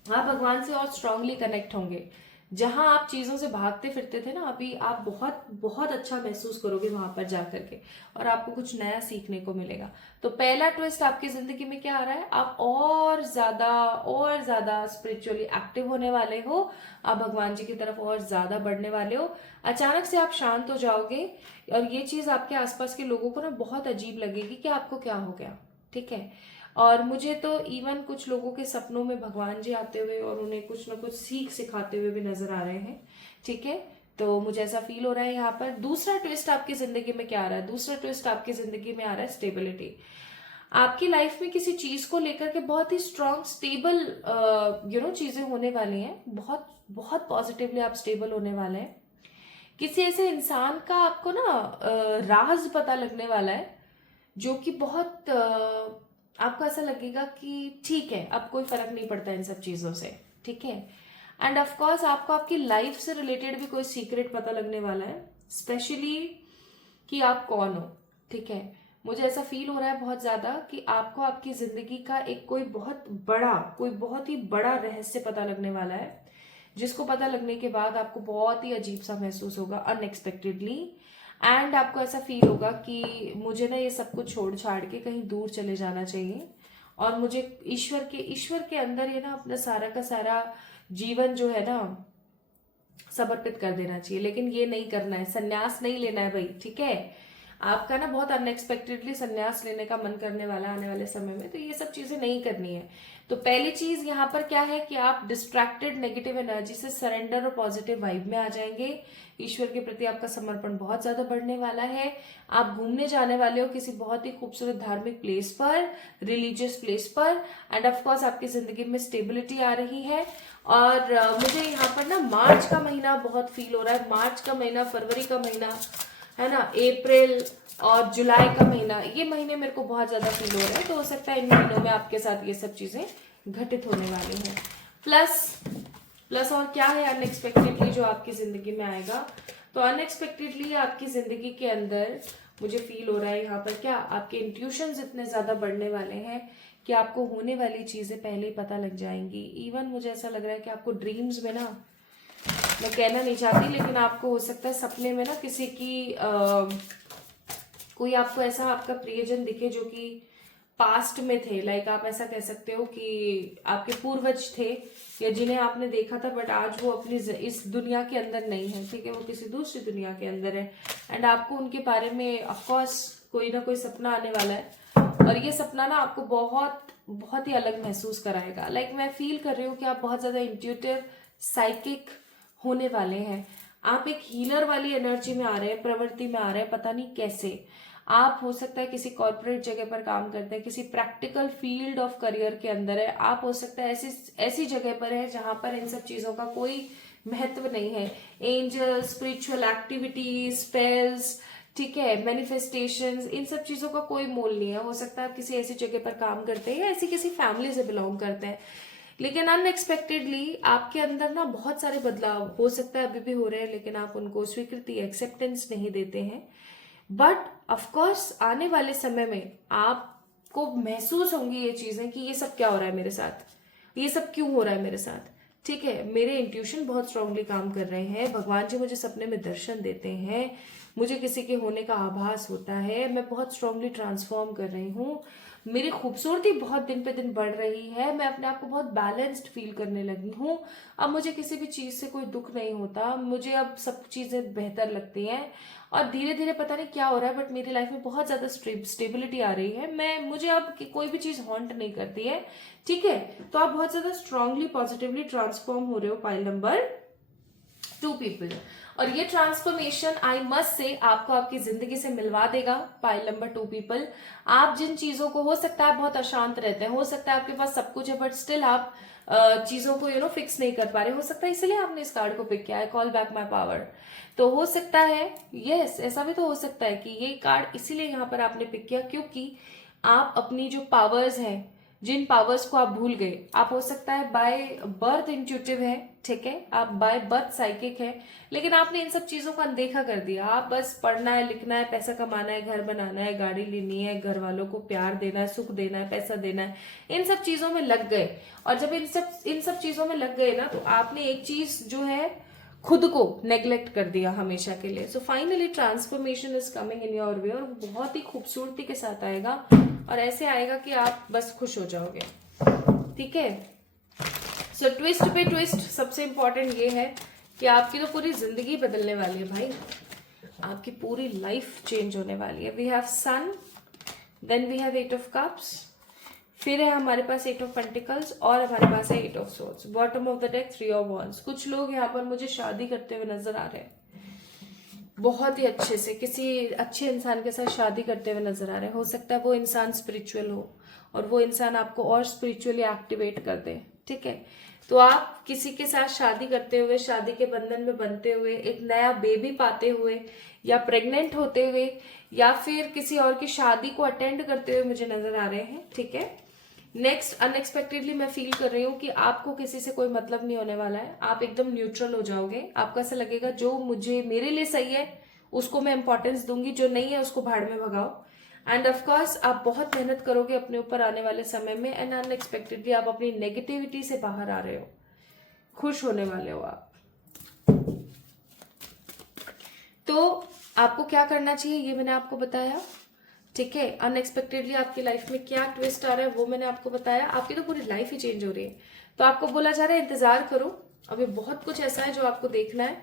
आप भगवान से और स्ट्रांगली कनेक्ट होंगे। जहां आप चीजों से भागते फिरते थे ना, अभी आप बहुत बहुत अच्छा महसूस करोगे वहां पर जाकर के, और आपको कुछ नया सीखने को मिलेगा। तो पहला ट्विस्ट आपकी जिंदगी में क्या आ रहा है, आप और ज्यादा स्पिरिचुअली एक्टिव होने वाले हो, आप भगवान जी की तरफ और ज्यादा बढ़ने वाले हो। अचानक से आप शांत हो जाओगे और ये चीज आपके आसपास के लोगों को ना बहुत अजीब लगेगी कि आपको क्या हो गया, ठीक है। और मुझे तो इवन कुछ लोगों के सपनों में भगवान जी आते हुए और उन्हें कुछ ना कुछ सीख सिखाते हुए भी नजर आ रहे हैं, ठीक है। तो मुझे ऐसा फील हो रहा है यहाँ पर। दूसरा ट्विस्ट आपकी जिंदगी में क्या आ रहा है, दूसरा ट्विस्ट आपकी जिंदगी में आ रहा है स्टेबिलिटी। आपकी लाइफ में किसी चीज को लेकर के बहुत ही स्ट्रांग स्टेबल चीजें होने वाली हैं, बहुत बहुत पॉजिटिवली आप स्टेबल होने वाले हैं। किसी ऐसे इंसान का आपको ना राज पता लगने वाला है, जो कि बहुत आपको ऐसा लगेगा कि ठीक है, अब कोई फर्क नहीं पड़ता इन सब चीजों से, ठीक है। एंड ऑफ कोर्स आपको आपकी लाइफ से रिलेटेड भी कोई सीक्रेट पता लगने वाला है, स्पेशली कि आप कौन हो, ठीक है। मुझे ऐसा फील हो रहा है बहुत ज्यादा कि आपको आपकी जिंदगी का एक कोई बहुत ही बड़ा रहस्य पता लगने वाला है, जिसको पता लगने के बाद आपको बहुत ही अजीब सा महसूस होगा, अनएक्सपेक्टेडली। एंड आपको ऐसा फील होगा कि मुझे ना ये सब कुछ छोड़ छाड़ के कहीं दूर चले जाना चाहिए, और मुझे ईश्वर के अंदर ये ना अपना सारा का सारा जीवन जो है ना समर्पित कर देना चाहिए। लेकिन ये नहीं करना है, संन्यास नहीं लेना है भाई, ठीक है। आपका ना बहुत अनएक्सपेक्टेडली संन्यास लेने का मन करने वाला आने वाले समय में, तो ये सब चीजें नहीं करनी है। तो पहली चीज यहाँ पर क्या है कि आप डिस्ट्रैक्टेड नेगेटिव एनर्जी से सरेंडर और पॉजिटिव वाइब में आ जाएंगे। ईश्वर के प्रति आपका समर्पण बहुत ज्यादा बढ़ने वाला है। आप घूमने जाने वाले हो किसी बहुत ही खूबसूरत धार्मिक प्लेस पर, रिलीजियस प्लेस पर, एंड ऑफ कोर्स आपकी जिंदगी में स्टेबिलिटी आ रही है। और मुझे यहाँ पर ना मार्च का महीना बहुत फील हो रहा है, मार्च का महीना, फरवरी का महीना, है ना, अप्रैल और जुलाई का महीना, ये महीने मेरे को बहुत ज्यादा फील हो रहा है। तो हो सकता है इन महीनों में आपके साथ ये सब चीजें घटित होने वाली हैं। प्लस और क्या है अनएक्सपेक्टेडली जो आपकी जिंदगी में आएगा, तो अनएक्सपेक्टेडली आपकी जिंदगी के अंदर मुझे फील हो रहा है यहाँ पर क्या, आपके इंट्यूशंस इतने ज्यादा बढ़ने वाले हैं कि आपको होने वाली चीजें पहले ही पता लग जाएंगी। इवन मुझे ऐसा लग रहा है कि आपको ड्रीम्स में ना, मैं कहना नहीं चाहती, लेकिन आपको हो सकता है सपने में ना किसी की कोई आपको ऐसा आपका प्रियजन दिखे जो कि पास्ट में थे। लाइक आप ऐसा कह सकते हो कि आपके पूर्वज थे, या जिन्हें आपने देखा था बट आज वो अपनी इस दुनिया के अंदर नहीं है, ठीक है, वो किसी दूसरी दुनिया के अंदर है। एंड आपको उनके बारे में ऑफकोर्स कोई ना कोई सपना आने वाला है, और ये सपना ना आपको बहुत बहुत ही अलग महसूस कराएगा। लाइक मैं फील कर रही हूँ कि आप बहुत ज्यादा इंट्यूटिव, साइकिक होने वाले हैं। आप एक हीलर वाली एनर्जी में आ रहे हैं, प्रवृत्ति में आ रहे हैं, पता नहीं कैसे। आप हो सकता है किसी कॉर्पोरेट जगह पर काम करते हैं, किसी प्रैक्टिकल फील्ड ऑफ करियर के अंदर है। आप हो सकता है ऐसी जगह पर है जहां पर इन सब चीजों का कोई महत्व नहीं है। एंजल, स्पिरिचुअल एक्टिविटीज, स्पेल्स, ठीक है, मैनिफेस्टेशंस, इन सब चीजों का कोई मोल नहीं है। हो सकता है आप किसी ऐसी जगह पर काम करते हैं या ऐसी किसी फैमिली से बिलोंग करते हैं, लेकिन अनएक्सपेक्टेडली आपके अंदर ना बहुत सारे बदलाव हो सकता है अभी भी हो रहे हैं, लेकिन आप उनको स्वीकृति, एक्सेप्टेंस नहीं देते हैं। बट ऑफकोर्स आने वाले समय में आपको महसूस होंगी ये चीजें कि ये सब क्या हो रहा है मेरे साथ, ये सब क्यों हो रहा है मेरे साथ, ठीक है। मेरे इंट्यूशन बहुत स्ट्रांगली काम कर रहे हैं, भगवान जी मुझे सपने में दर्शन देते हैं, मुझे किसी के होने का आभास होता है, मैं बहुत स्ट्रांगली ट्रांसफॉर्म कर रही हूँ, मेरी खूबसूरती बहुत दिन पे दिन बढ़ रही है, मैं अपने आप को बहुत बैलेंस्ड फील करने लगी हूँ। अब मुझे किसी भी चीज से कोई दुख नहीं होता, मुझे अब सब चीजें बेहतर लगती हैं, और धीरे धीरे पता नहीं क्या हो रहा है बट मेरी लाइफ में बहुत ज्यादा स्टेबिलिटी आ रही है। मुझे अब कोई भी चीज हॉन्ट नहीं करती है, ठीक है। तो आप बहुत ज्यादा स्ट्रांगली पॉजिटिवली ट्रांसफॉर्म हो रहे हो, पाइल नंबर 2 पीपल। और ये ट्रांसफॉर्मेशन आई मस्ट से आपको आपकी जिंदगी से मिलवा देगा, पाइल नंबर 2 पीपल। आप जिन चीजों को, हो सकता है बहुत अशांत रहते हैं, हो सकता है आपके पास सब कुछ है बट स्टिल आप चीजों को फिक्स नहीं कर पा रहे, हो सकता है इसलिए आपने इस कार्ड को पिक किया है, कॉल बैक माई पावर। तो हो सकता है, यस, ऐसा भी तो हो सकता है कि ये कार्ड इसीलिए यहाँ पर आपने पिक किया क्योंकि आप अपनी जो पावर्स हैं, जिन पावर्स को आप भूल गए। आप हो सकता है बाय बर्थ इंट्यूटिव है, ठीक है, आप बाय बर्थ साइकिक है, लेकिन आपने इन सब चीजों को अनदेखा कर दिया। आप बस पढ़ना है, लिखना है, पैसा कमाना है, घर बनाना है, गाड़ी लेनी है, घर वालों को प्यार देना है, सुख देना है, पैसा देना है, इन सब चीजों में लग गए। और जब इन सब चीजों में लग गए ना, तो आपने एक चीज जो है खुद को नेग्लेक्ट कर दिया हमेशा के लिए। So finally transformation is coming in your way, और बहुत ही खूबसूरती के साथ आएगा, और ऐसे आएगा कि आप बस खुश हो जाओगे, ठीक है। सो ट्विस्ट पे ट्विस्ट, सबसे इंपॉर्टेंट ये है कि आपकी तो पूरी जिंदगी बदलने वाली है भाई, आपकी पूरी लाइफ चेंज होने वाली है। We have sun, then we have 8 of cups, फिर है हमारे पास 8 ऑफ पेंटिकल्स, और हमारे पास है 8 of swords. Bottom of the deck 3 of wands. कुछ लोग यहाँ पर मुझे शादी करते हुए नजर आ रहे हैं, बहुत ही अच्छे से किसी अच्छे इंसान के साथ शादी करते हुए नजर आ रहे हैं। हो सकता है वो इंसान स्पिरिचुअल हो, और वो इंसान आपको और स्पिरिचुअली एक्टिवेट कर दे, ठीक है। तो आप किसी के साथ शादी करते हुए, शादी के बंधन में बनते हुए, एक नया बेबी पाते हुए, या प्रेग्नेंट होते हुए, या फिर किसी और की शादी को अटेंड करते हुए मुझे नजर आ रहे हैं, ठीक है। नेक्स्ट, अनएक्सपेक्टेडली मैं फील कर रही हूँ कि आपको किसी से कोई मतलब नहीं होने वाला है। आप एकदम न्यूट्रल हो जाओगे। आपको ऐसा लगेगा जो मुझे मेरे लिए सही है उसको मैं इंपॉर्टेंस दूंगी, जो नहीं है उसको भाड़ में भगाओ। एंड ऑफ कोर्स आप बहुत मेहनत करोगे अपने ऊपर आने वाले समय में, एंड अनएक्सपेक्टेडली आप अपनी नेगेटिविटी से बाहर आ रहे हो, खुश होने वाले हो आप। तो आपको क्या करना चाहिए ये मैंने आपको बताया, ठीक है। अनएक्सपेक्टेडली आपकी लाइफ में क्या ट्विस्ट आ रहा है वो मैंने आपको बताया। आपकी तो पूरी लाइफ ही चेंज हो रही है। तो आपको बोला जा रहा है इंतजार करो, अभी बहुत कुछ ऐसा है जो आपको देखना है,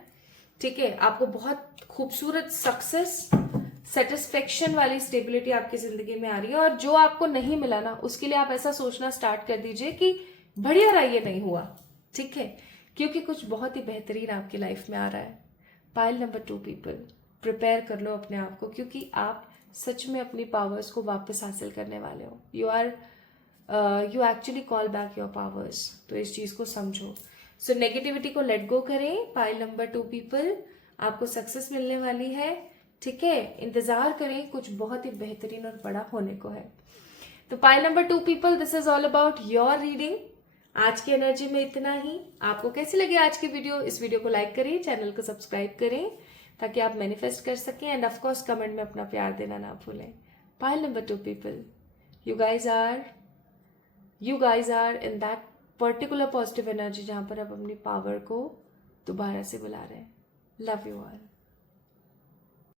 ठीक है। आपको बहुत खूबसूरत सक्सेस, सेटिस्फेक्शन वाली स्टेबिलिटी आपकी जिंदगी में आ रही है, और जो आपको नहीं मिला ना उसके लिए आप ऐसा सोचना स्टार्ट कर दीजिए कि बढ़िया रहा ये नहीं हुआ, ठीक है, क्योंकि कुछ बहुत ही बेहतरीन आपकी लाइफ में आ रहा है। पाइल नंबर 2 पीपल, प्रिपेयर कर लो अपने आप को, क्योंकि आप सच में अपनी पावर्स को वापस हासिल करने वाले हो। You actually call back your powers. तो इस चीज को समझो। सो नेगेटिविटी को लेट गो करें। पाइल नंबर 2 पीपल, आपको सक्सेस मिलने वाली है, ठीक है। इंतजार करें, कुछ बहुत ही बेहतरीन और बड़ा होने को है। तो pile number 2 people, this is all about your reading. आज की एनर्जी में इतना ही। आपको कैसी लगी आज की वीडियो? इस वीडियो को लाइक करें, चैनल को सब्सक्राइब करें ताकि आप मैनिफेस्ट कर सकें, एंड ऑफ कोर्स कमेंट में अपना प्यार देना ना भूलें। Pile number 2 people, you guys are in that particular positive energy जहां पर आप अपनी पावर को दोबारा से बुला रहे हैं। Love you all.